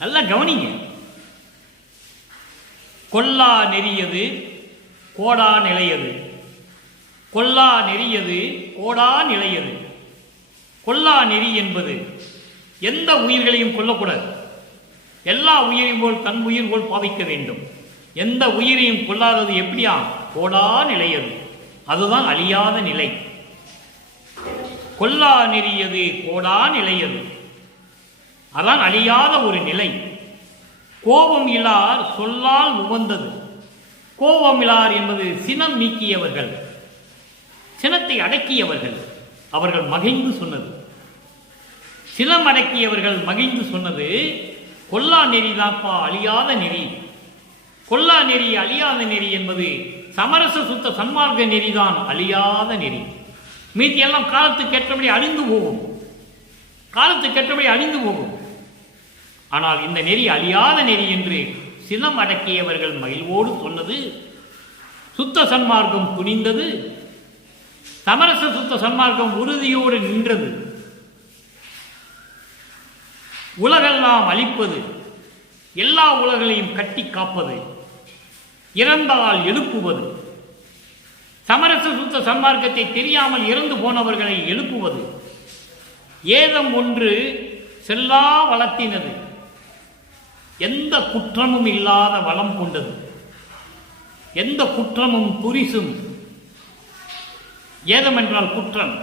நல்லா கவனிங்க. கொல்லா நெறியது கோடா நிலையது. கொல்லா நெறியது கோடா நிலையது. கொல்லா நெறி என்பது எந்த உயிர்களையும் கொல்லக்கூடாது. எல்லா உயிரையும் போல் தன் உயிர் போல் பாவிக்க வேண்டும். எந்த உயிரையும் கொல்லாதது எப்படியா? கோடா நிலையது. அதுதான் அழியாத நிலை. கொல்லா நெறியது கோடா நிலையது, அதான் அழியாத ஒரு நிலை. கோபம் இலார் சொல்லால் உவந்தது. கோபம் இலார் என்பது சினம் நீக்கியவர்கள், சினத்தை அடக்கியவர்கள். அவர்கள் மகிழ்ந்து சொன்னது, சினம் அடக்கியவர்கள் மகிழ்ந்து சொன்னது கொல்லா நெறிதாப்பா, அழியாத நெறி. கொல்லா நெறி அழியாத நெறி என்பது சமரச சுத்த சன்மார்க்க நெறிதான் அழியாத நெறி. மீதி எல்லாம் காலத்துக்கு ஏற்றபடி அழிந்து போகும், காலத்துக்கு ஏற்றபடி அழிந்து போகும். ஆனால் இந்த நெறி அழியாத நெறி என்று சினம் அடக்கியவர்கள் மகிழ்வோடு சொன்னது. சுத்த சன்மார்க்கம் துணிந்தது, சமரச சுத்த சன்மார்க்கம் உறுதியோடு நின்றது. உலகெல்லாம் அழிப்பது, எல்லா உலகங்களையும் கட்டி காப்பது, இறந்தால் எழுப்புவது, சமரச சுத்த சன்மார்க்கத்தை தெரியாமல் இறந்து போனவர்களை எழுப்புவது, ஏதம் ஒன்று செல்லா வளத்தினது, எந்த குற்றமும் இல்லாத வளம் கொண்டது, எந்த குற்றமும் துரிசும். ஏதம் என்றால் குற்றம்,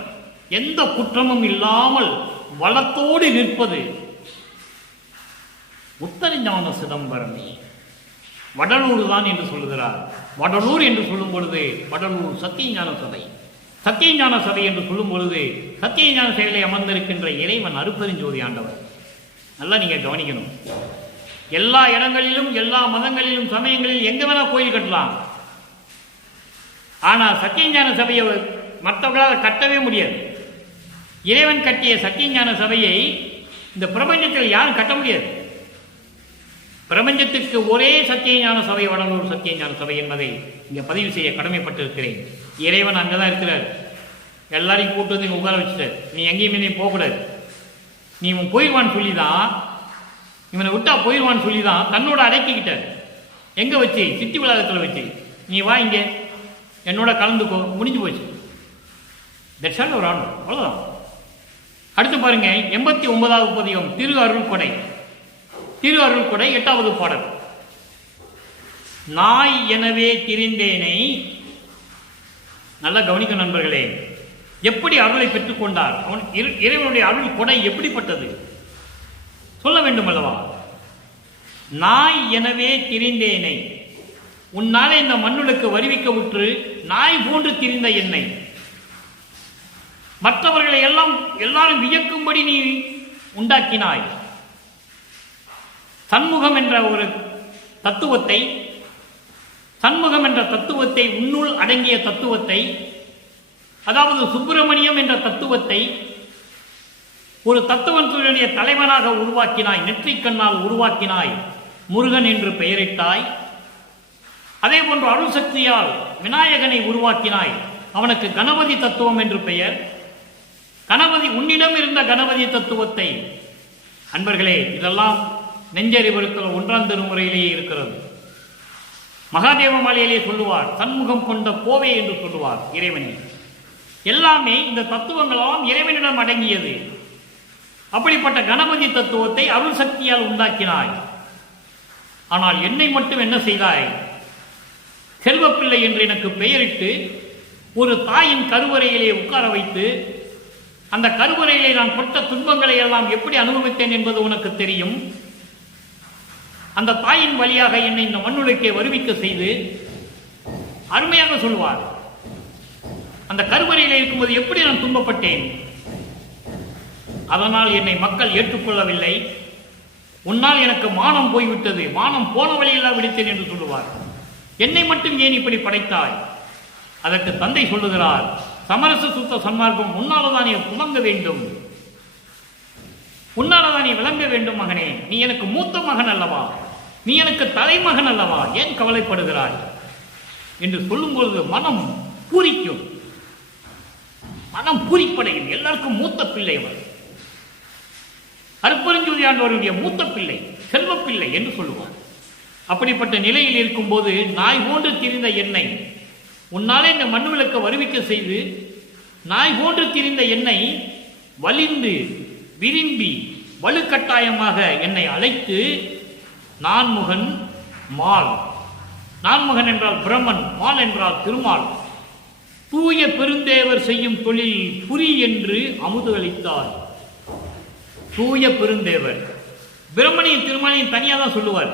எந்த குற்றமும் இல்லாமல் வளத்தோடு நிற்பது உத்தரஞான சிதம்பரமே. வடலூர் தான் என்று சொல்லுகிறார். வடலூர் என்று சொல்லும் பொழுது வடலூர் சத்தியஞான சபை, சத்தியஞான சபை என்று சொல்லும் பொழுது சத்தியஞான சபையிலே அமர்ந்திருக்கின்ற இறைவன் அருட்பெருஞ்சோதி ஆண்டவர். நல்லா நீங்க கவனிக்கணும். எல்லா இடங்களிலும், எல்லா மதங்களிலும், சமயங்களிலும் எங்க வேணா கோயில் கட்டலாம். ஆனா சத்தியஞான சபையை மற்றவர்களால் கட்டவே முடியாது. இறைவன் கட்டிய சத்தியஞான சபையை இந்த பிரபஞ்சத்தில் யாரும் கட்ட முடியாது. பிரபஞ்சத்திற்கு ஒரே சத்தியஞான சபை வடலூர் சத்தியஞான சபை என்பதை இங்க பதிவு செய்ய கடமைப்பட்டிருக்கிறேன். இறைவன் அங்கதான் இருக்கிறார். எல்லாரையும் கூட்டு வந்து இங்க உட்கார வச்சுட்டார். நீ எங்கேயுமே நீ போகக்கூடாது, நீ இவன் போயிடுவான்னு சொல்லிதான், இவனை விட்டா போயிடுவான்னு சொல்லிதான் தன்னோட அடக்கிக்கிட்டார். எங்க வச்சு? சித்தி விளாகத்தில் வச்சு. நீ வா இங்க என்னோட கலந்துக்கோ, முடிஞ்சு போச்சு. தட்சான ஒரு ஆண்டு, அவ்வளவுதான். அடுத்து பாருங்க, 89வது பதிகம் திரு அருள் கொடை. திரு அருள் கொடை 8வது பாடல். நாய் எனவே திரிந்தேனை. நல்லா கவனிக்க நண்பர்களே, எப்படி அருளை பெற்றுக் கொண்டார்? அவன் இறைவனுடைய அருள் கொடை எப்படிப்பட்டது சொல்ல வேண்டும் அல்லவா? நாய் எனவே திரிந்தேனை, உன்னாலே இந்த மண்ணுக்கு வருவிக்க விட்டு நாய் போன்று திரிந்த என்னை மற்றவர்களை எல்லாரும் வியக்கும்படி நீ உண்டாக்கினாய். சண்முகம் என்ற ஒரு தத்துவத்தை, சண்முகம் என்ற தத்துவத்தை, உன்னுள் அடங்கிய தத்துவத்தை, அதாவது சுப்பிரமணியம் என்ற தத்துவத்தை ஒரு தத்துவத்தினுடைய தலைவனாக உருவாக்கினாய், நெற்றிக்கண்ணால் உருவாக்கினாய், முருகன் என்று பெயரிட்டாய். அதே போன்று அருள் சக்தியால் விநாயகனை உருவாக்கினாய், அவனுக்கு கணபதி தத்துவம் என்று பெயர். கணபதி, உன்னிடம் இருந்த கணபதி தத்துவத்தை, அன்பர்களே, இதெல்லாம் நெஞ்சறிவிருக்கிற 1ஆம் திருமுறையிலேயே இருக்கிறது. மகாதேவ மாலையிலே சொல்லுவார், தன்முகம் கொண்ட கோவை என்று சொல்லுவார் இறைவனை. எல்லாமே இந்த தத்துவங்களாம் இறைவனிடம் அடங்கியது. அப்படிப்பட்ட கணபதி தத்துவத்தை அருள் சக்தியால் உண்டாக்கினாய். ஆனால் என்னை மட்டும் என்ன செய்தாய்? செல்வப்பிள்ளை என்று எனக்கு பெயரிட்டு ஒரு தாயின் கருவறையிலே உட்கார வைத்து, அந்த கருவறையிலே நான் பட்ட துன்பங்களை எல்லாம் எப்படி அனுபவித்தேன் என்பது உனக்கு தெரியும். அந்த தாயின் வழியாக என்னை இந்த மண்ணுலகே வருவிக்க செய்து, அருமையாக சொல்வார், அந்த கருவறையில் இருக்கும்போது எப்படி நான் துன்பப்பட்டேன். அதனால் என்னை மக்கள் ஏற்றுக்கொள்ளவில்லை. உன்னால் எனக்கு மானம் போய்விட்டது, மானம் போன வழியெல்லாம் விடுத்தேன் என்று சொல்லுவார். என்னை மட்டும் ஏன் இப்படி படைத்தாய்? அதற்கு தந்தை சொல்லுகிறார், சமரச சுத்த சன்மார்க்கம் உன்னால்தான் துவங்க வேண்டும், உன்னால்தான் விளங்க வேண்டும். மகனே, நீ எனக்கு மூத்த மகன் அல்லவா, நீ எனக்கு தலைமகன் அல்லவா, ஏன் கவலைப்படுகிறாய் என்று சொல்லும்பொழுது மனம் பூரிக்கும், மனம் பூரிப்படையும். எல்லாருக்கும் மூத்த பிள்ளை அவர், அருட்பெருஞ்சோதி ஆண்டவருடைய மூத்த பிள்ளை, செல்வப்பிள்ளை என்று சொல்லுவார். அப்படிப்பட்ட நிலையில் இருக்கும்போது நாய் போன்று திரிந்த என்னை உன்னாலே இந்த மண்ணுவிளக்க வருவிக்க செய்து, நாய் போன்று திரிந்த என்னை வலிந்து விரும்பி வலுக்கட்டாயமாக என்னை அழைத்து, நான்முகன் மால், நான்முகன் என்றால் பிரம்மன், மால் என்றால் திருமால், தூய பெருந்தேவர் செய்யும் தொழில் புரி என்று அமுது அளித்தார். தூய பெருந்தேவர், பிரம்மனையும் திருமாலையும் தனியாக தான் சொல்லுவார்.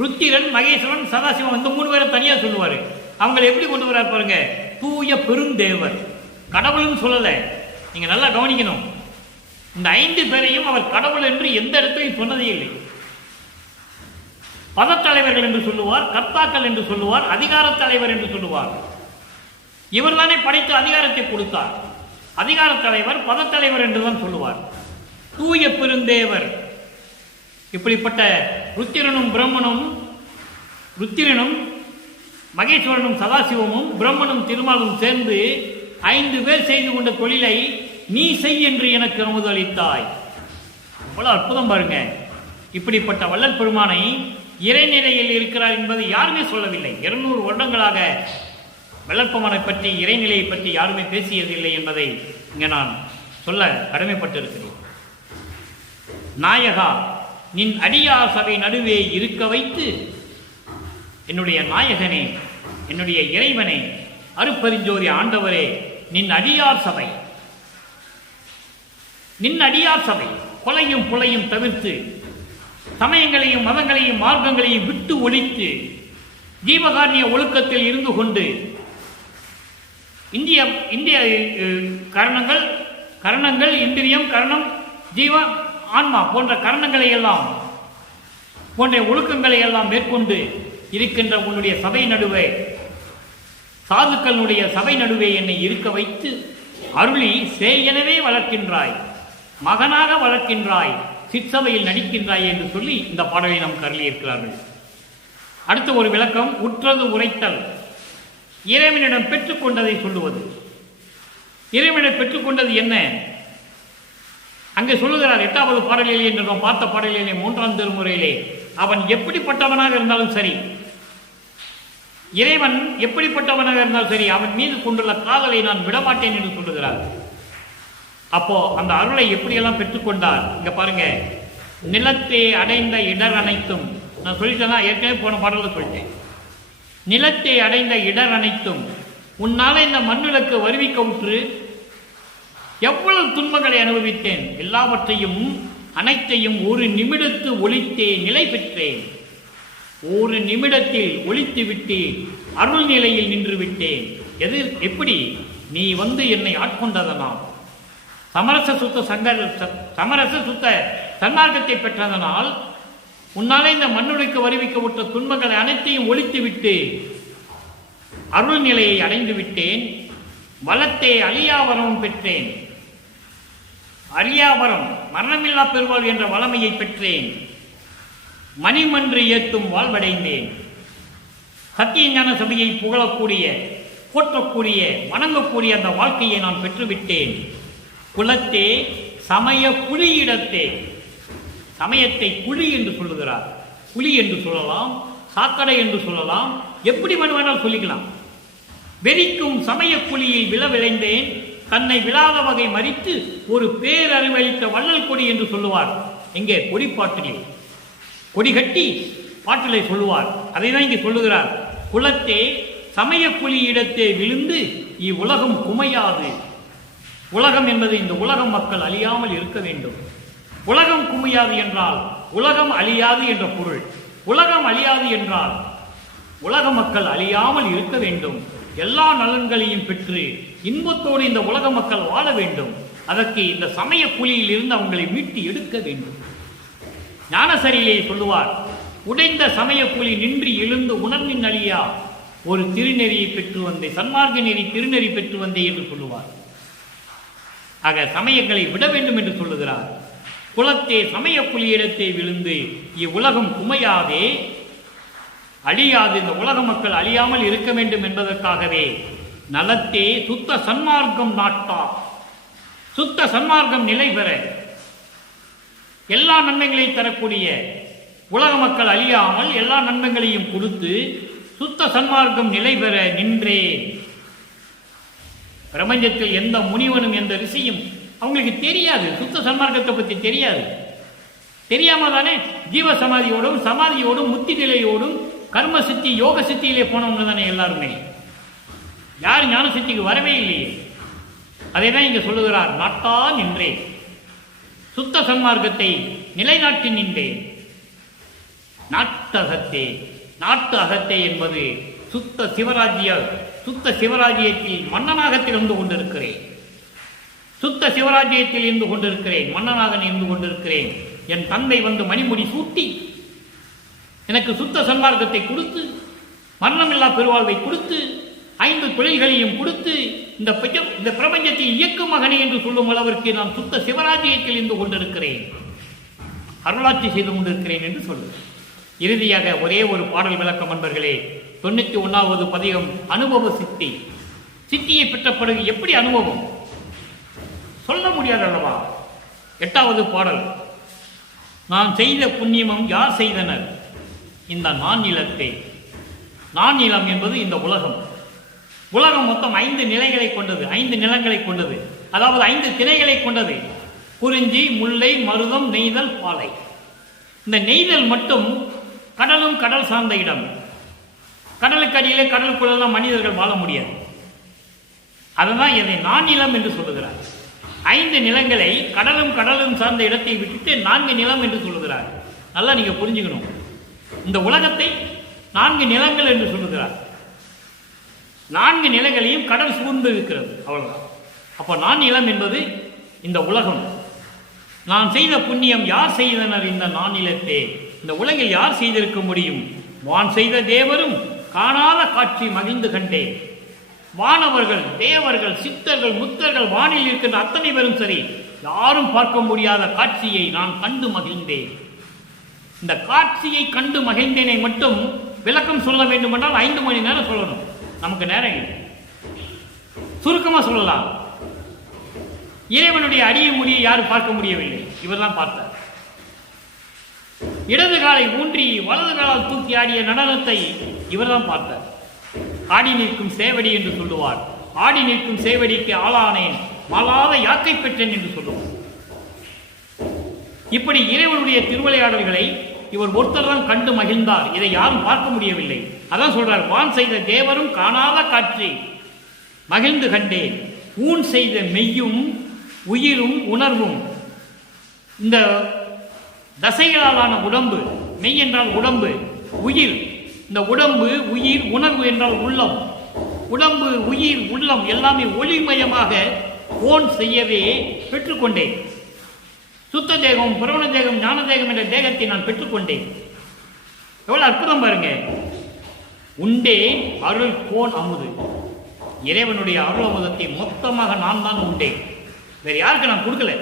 ருத்திரன், மகேஸ்வரன், சதாசிவம், இந்த 3 பேரை தனியாக சொல்லுவார். அவங்களை எப்படி கொண்டு வர பாருங்க, தூய பெருந்தேவர். கடவுள்னு சொல்லல, நீங்க நல்லா கவனிக்கணும். இந்த 5 பேரையும் அவர் கடவுள் என்று எந்த இடத்தையும் சொன்னதே இல்லை. பதத்தலைவர்கள் என்று சொல்லுவார், கர்த்தாக்கள் என்று சொல்லுவார், அதிகார தலைவர் என்று சொல்லுவார். இவர் தானே படைத்து அதிகாரத்தை கொடுத்தார். அதிகார தலைவர், பதத்தலைவர் என்றுதான் சொல்லுவார். தூய பெருந்தேவர். இப்படிப்பட்ட ருத்திரனும் பிரம்மனும், ருத்திரனும் மகேஸ்வரனும் சதாசிவமும் பிரம்மனும் திருமாலும் சேர்ந்து 5 பேர் செய்து கொண்ட தொழிலை நீ செய் என்று எனக்கு அனுமதி அளித்தாய். அவ்வளவு அற்புதம் பாருங்க. இப்படிப்பட்ட வள்ளல் பெருமானை இறைநிலையில் இருக்கிறார் என்பது யாருமே சொல்லவில்லை. 200 வருடங்களாக வள்ளற்பெருமானை பற்றி, இறைநிலையை பற்றி யாருமே பேசியதில்லை என்பதை இங்கே நான் சொல்ல கடமைப்பட்டிருக்கிறேன். நாயகா, நின் அடியார் சபை நடுவே இருக்க வைத்து, என்னுடைய நாயகனே, என்னுடைய இறைவனே, அருட்பெருஞ்சோதி ஆண்டவரே, நின் அடியார் சபை, நின் அடியார் சபை கொலையும் புலையும் தவிர்த்து, சமயங்களையும் மதங்களையும் மார்க்கங்களையும் விட்டு ஒழித்து, ஜீவகாரணிய ஒழுக்கத்தில் இருந்து கொண்டு, இந்திய கரணங்கள், இந்திரியம், கரணம், ஜீவ, ஆன்மா போன்ற கரணங்களை எல்லாம், போன்ற ஒழுக்கங்களை எல்லாம் மேற்கொண்டு இருக்கின்ற உன்னுடைய சபை நடுவே, சாதுக்களுடைய சபை நடுவே என்னை இருக்க வைத்து அருளி சேயனவே வளர்க்கின்றாய், மகனாக வளர்க்கின்றாய், சிற்சபையில் நடிக்கின்றாய் என்று சொல்லி இந்த பாடலை நாம் கருளி இருக்கிறார்கள். அடுத்த ஒரு விளக்கம், உற்றது உரைத்தல். இறைவனிடம் பெற்றுக்கொண்டதை சொல்லுவது. இறைவனிடம் பெற்றுக்கொண்டது என்ன? அங்கே சொல்லுகிறார் 8வது பாடலிலே, என்று நாம் பார்த்த பாடலிலே 3ஆம் திருமுறையிலே, அவன் எப்படிப்பட்டவனாக இருந்தாலும் சரி, இறைவன் எப்படிப்பட்டவனாக இருந்தாலும் சரி, அவன் மீது கொண்டுள்ள காதலை நான் விடமாட்டேன் என்று சொல்லுகிறார். அப்போ அந்த அருளை எப்படியெல்லாம் பெற்றுக்கொண்டார் இங்க பாருங்க. நிலத்தை அடைந்த இடர் அனைத்தும், நான் சொல்லிட்டேன்னா ஏற்கனவே போன பாடலில் சொல்லிட்டேன். நிலத்தை அடைந்த இடர் அனைத்தும் உன்னால இந்த மண்ணுலக்கு வருவிக்க உற்று எவ்வளவு துன்பங்களை அனுபவித்தேன், எல்லாவற்றையும் அனைத்தையும் ஒரு நிமிடத்து ஒழித்தே நிலை பெற்றேன். ஒரு நிமிடத்தில் ஒழித்து விட்டு அருள் நிலையில் நின்று விட்டேன். எது எப்படி? நீ வந்து என்னை ஆட்கொண்டதனால், சமரச சுத்த சன்மார்க்கத்தை பெற்றதனால், உன்னாலே இந்த மண்ணுடைக்கு வருவிக்க விட்ட துன்பங்களை அனைத்தையும் ஒழித்து விட்டு அருள் நிலையை அடைந்து விட்டேன். வளத்தே அழியாவரம் பெற்றேன். அழியாவரம் மரணமில்லா பெருவாழ் என்ற வளமையை பெற்றேன். மணிமன்று ஏத்தும் வாழ்வடைந்தேன். சத்திய ஞான சபையை புகழக்கூடிய, போற்றக்கூடிய, வணங்கக்கூடிய அந்த வாழ்க்கையை நான் பெற்றுவிட்டேன். குலத்தே சமய குழியிடத்தே. சமயத்தை குழி என்று சொல்லுகிறார். குழி என்று சொல்லலாம், சாக்கடை என்று சொல்லலாம், எப்படி வேணுமானால் சொல்லிக்கலாம். வெறிக்கும் சமய குழியில் விளைந்தேன். தன்னை விழாத வகை மறித்து ஒரு பேரறிவளித்த வள்ளல் கொடி என்று சொல்லுவார். எங்கே? கொடிப்பாட்டிலே கொடி கட்டி பாட்டிலே சொல்லுவார். அதை தான் இங்கே சொல்லுகிறார். குலத்தே சமய குழியிடத்தே விழுந்து இவ்வுலகம் குமையாது. உலகம் என்பது இந்த உலகம் மக்கள் அழியாமல் இருக்க வேண்டும். உலகம் குமையாது என்றால் உலகம் அழியாது என்ற பொருள். உலகம் அழியாது என்றால் உலக மக்கள் அழியாமல் இருக்க வேண்டும். எல்லா நலன்களையும் பெற்று இன்பத்தோடு இந்த உலக மக்கள் வாழ வேண்டும். அதற்கு இந்த சமய குழியில் இருந்து அவங்களை மீட்டு எடுக்க வேண்டும். ஞானசரியிலே சொல்லுவார், உடைந்த சமய குழி நின்று எழுந்து உணர்வின் அழியா ஒரு திருநெறியை பெற்று வந்தேன், சன்மார்க்க நெறி திருநெறி பெற்று வந்தேன் என்று சொல்லுவார். ஆக சமயங்களை விட வேண்டும் என்று சொல்லுகிறார். குலத்தே சமய புலியிடத்தை விழுந்து இவ்வுலகம் குமையாதே, அழியாது, இந்த உலக மக்கள் அழியாமல் இருக்க வேண்டும் என்பதற்காகவே நலத்தே சுத்த சன்மார்க்கம் நாட்டா. சுத்த சன்மார்க்கம் நிலை பெற எல்லா நன்மைகளையும் தரக்கூடிய உலக மக்கள் அழியாமல் எல்லா நன்மைகளையும் கொடுத்து சுத்த சன்மார்க்கம் நிலை பெற நின்றேன். பிரபஞ்சத்தில் எந்த முனிவனும் எந்த ரிஷியும் அவங்களுக்கு தெரியாது, சுத்த சன்மார்க்கத்தை பற்றி தெரியாது. தெரியாம தானே ஜீவ சமாதியோடும் சமாதியோடும் முத்தி நிலையோடும் கர்ம சித்தி யோக சித்தியிலே போனவங்க தானே எல்லாருமே. யார் ஞான சித்திக்கு வரவே இல்லையே. அதை தான் இங்க சொல்லுகிறார், நாட்டா நின்றேன், சுத்த சன்மார்க்கத்தை நிலைநாட்டி நின்றேன். நாட்டகத்தே, நாட்டு அகத்தே என்பது சுத்த சிவராஜ்யத்தில் மன்னனாக திறந்து கொண்டிருக்கிறேன். சுத்த சிவராஜ்யத்தில் இருந்து கொண்டிருக்கிறேன், மன்னனாக இருந்து கொண்டிருக்கிறேன். என் தந்தை வந்து மணிமுடி சூட்டி எனக்கு சுத்த சன்மார்க்கத்தை கொடுத்து, மரணமில்லா பெருவாழ்வை கொடுத்து, 5 தொழில்களையும் கொடுத்து, இந்த பிரபஞ்சத்தை இயக்கும் மகனே என்று சொல்லும் அளவிற்கு நான் சுத்த சிவராஜ்யத்தில் இருந்து கொண்டிருக்கிறேன், அருளாட்சி செய்து கொண்டிருக்கிறேன் என்று சொல்லு. இறுதியாக ஒரே ஒரு பாடல் விளக்கம் நண்பர்களே. 91வது பதிகம் அனுபவ சித்தி. சித்தியை பெற்ற பிறகு எப்படி அனுபவம் சொல்ல முடியாது அல்லவா? 8வது பாடல், நான் செய்த புண்ணியமும் யார் செய்தனர் இந்த நான்நிலத்தை. நான்நிலம் என்பது இந்த உலகம். உலகம் மொத்தம் 5 நிலைகளை கொண்டது, 5 நிலங்களை கொண்டது, அதாவது 5 திணைகளை கொண்டது. குறிஞ்சி, முல்லை, மருதம், நெய்தல், பாலை. இந்த நெய்தல் மட்டும் கடலும் கடல் சார்ந்த இடம். கடலுக்கு அடியிலே கடலுக்குள்ளெல்லாம் மனிதர்கள் வாழ முடியாது. அதுதான் இதை நான்நிலம் என்று சொல்லுகிறார். 5 நிலங்களை கடலும் கடலும் சார்ந்த இடத்தை விட்டுட்டு 4 நிலம் என்று சொல்லுகிறார். நல்லா நீங்க புரிஞ்சுக்கணும். இந்த உலகத்தை 4 நிலங்கள் என்று சொல்லுகிறார். 4 நிலைகளையும் கடல் சூழ்ந்து இருக்கிறது, அவ்வளவுதான். அப்போ நான்நிலம் என்பது இந்த உலகம். நான் செய்த புண்ணியம் யார் செய்தனர் இந்த நான்நிலத்தே. இந்த உலகில் யார் செய்திருக்க முடியும்? வான் செய்த தேவரும் காணாத காட்சி மகிழ்ந்து கண்டேன். வானவர்கள், தேவர்கள், சித்தர்கள், முத்தர்கள், வானில் இருக்கின்ற அத்தனை பேரும் சரி, யாரும் பார்க்க முடியாத காட்சியை நான் கண்டு மகிழ்ந்தேன். இந்த காட்சியை கண்டு மகிழ்ந்தேனை மட்டும் விளக்கம் சொல்ல வேண்டும் என்றால் 5 மணி நேரம் சொல்லணும். நமக்கு நேரம் இல்லை. சுருக்கமா சொல்லலாம். இறைவனுடைய அடிய முடியை யாரும் பார்க்க முடியவில்லை, இவர்தான் பார்த்தார். இடது காலை ஊன்றி வலது காலால் தூக்கி ஆடிய நடனத்தை இவர்தான் பார்த்தார். ஆடி நிற்கும் சேவடி என்று சொல்லுவார். ஆடி நிற்கும் சேவடிக்கு ஆளானேன், மாளாத யாக்கை பெற்றேன் என்று சொல்லுவார். இப்படி இறைவனுடைய திருவிளையாடல்களை இவர் ஒருத்தர் தான் கண்டு மகிழ்ந்தார். இதை யாரும் பார்க்க முடியவில்லை. அதான் சொல்றார், வான் செய்த தேவரும் காணாத காட்சி மகிழ்ந்து கண்டேன். ஊன் செய்த மெய்யும் உயிரும் உணர்வும். இந்த தசைகளாலான உடம்பு, மெய் என்றால் உடம்பு, உயிர், இந்த உடம்பு, உயிர், உணர்வு என்றால் உள்ளம். உடம்பு, உயிர், உள்ளம் எல்லாமே ஒளிமயமாக ஓன் செய்யவே பெற்றுக்கொண்டேன். சுத்த தேகம், புரவண தேகம், ஞான தேகம் என்ற தேகத்தை நான் பெற்றுக்கொண்டேன். எவ்வளவு அற்புதம் பாருங்க. உண்டே அருள் கோன் அமுது. இறைவனுடைய அருள் அமுதத்தை மொத்தமாக நான் தான் உண்டேன். வேறு யாருக்கு நான் கொடுக்கல,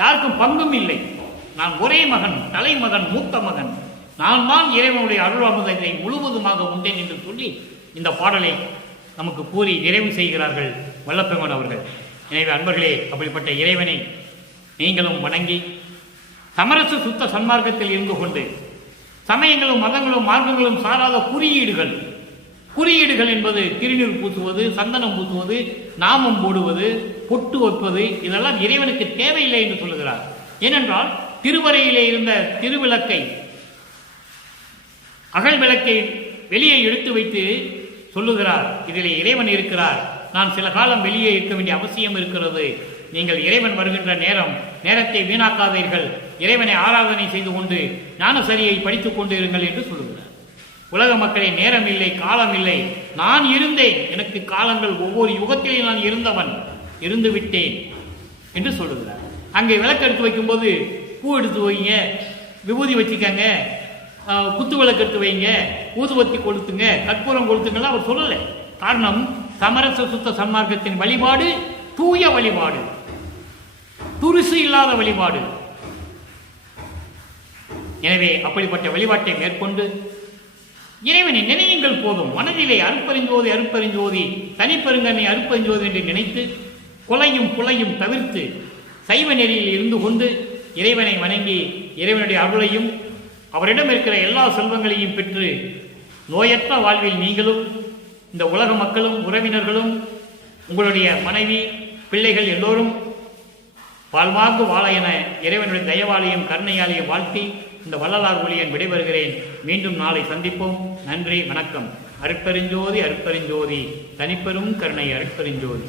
யாருக்கும் பங்கும் இல்லை. நான் ஒரே மகன், தலைமகன், மூத்த மகன். நான் தான் இறைவனுடைய அருள் அமுதத்தை முழுவதுமாக உண்டேன் என்று சொல்லி இந்த பாடலை நமக்கு கூறி நிறைவு செய்கிறார்கள் வல்லபெருமான் அவர்கள். எனவே அன்பர்களே, அப்படிப்பட்ட இறைவனை நீங்களும் வணங்கி சமரச சுத்த சன்மார்க்கத்தில் இருந்து கொண்டு சமயங்களும் மதங்களும் மார்க்கங்களும் சாராத குறியீடுகள் என்பது திருநீர் பூசுவது, சந்தனம் பூசுவது, நாமம் போடுவது, பொட்டு வைப்பது, இதெல்லாம் இறைவனுக்கு தேவையில்லை என்று சொல்லுகிறார். ஏனென்றால் திருவரையிலே இருந்த திருவிளக்கை, அகல் விளக்கை வெளியே எடுத்து வைத்து சொல்லுகிறார், இதிலே இறைவன் இருக்கிறார், நான் சில காலம் வெளியே இருக்க வேண்டிய அவசியம் இருக்கிறது, நீங்கள் இறைவன் வருகின்ற நேரத்தை வீணாக்காதீர்கள், இறைவனை ஆராதனை செய்து கொண்டு ஞானசரியை படித்துக் கொண்டு இருங்கள் என்று சொல்லுகிறார். உலக மக்களே, நேரம் இல்லை, காலம் இல்லை, நான் இருந்தேன், எனக்கு காலங்கள், ஒவ்வொரு யுகத்திலே நான் இருந்து விட்டேன் என்று சொல்லுகிறார். அங்கே விளக்கு எடுத்து வைக்கும்போது பூ எடுத்து வைங்க, விபூதி வச்சுக்கங்க, குத்து விளக்கு எடுத்து வைங்க, ஊதுவத்தி கொளுத்துங்க, கற்பூரம் கொளுத்துங்கலாம் அவர் சொல்லலை. காரணம், சமரச சுத்த சன்மார்க்கத்தின் வழிபாடு தூய வழிபாடு, துரிசு இல்லாத வழிபாடு. எனவே அப்படிப்பட்ட வழிபாட்டை மேற்கொண்டு இறைவனை நினையுங்கள் போதும். மனதிலே அருட்பெருஞ்சோதி அருட்பெருஞ்சோதி தனிப்பெருங்கனை அருட்பெருஞ்சோதி என்று நினைத்து கொலையும் புலையும் தவிர்த்து சைவ நெறியில் இருந்து கொண்டு இறைவனை வணங்கி இறைவனுடைய அருளையும் அவரிடம் இருக்கிற எல்லா செல்வங்களையும் பெற்று நோயற்ற வாழ்வில் நீங்களும் இந்த உலக மக்களும் உறவினர்களும் உங்களுடைய மனைவி பிள்ளைகள் எல்லோரும் வாழ்வாங்கு வாழ என இறைவனுடைய தயவாலையும் கருணையாலையும் வாழ்த்தி இந்த வள்ளலார் ஒளியன் விடைபெறுகிறேன். மீண்டும் நாளை சந்திப்போம். நன்றி, வணக்கம். அருட்பெருஞ்சோதி அருட்பெருஞ்சோதி தனிப்பெரும் கருணை அருட்பெருஞ்சோதி.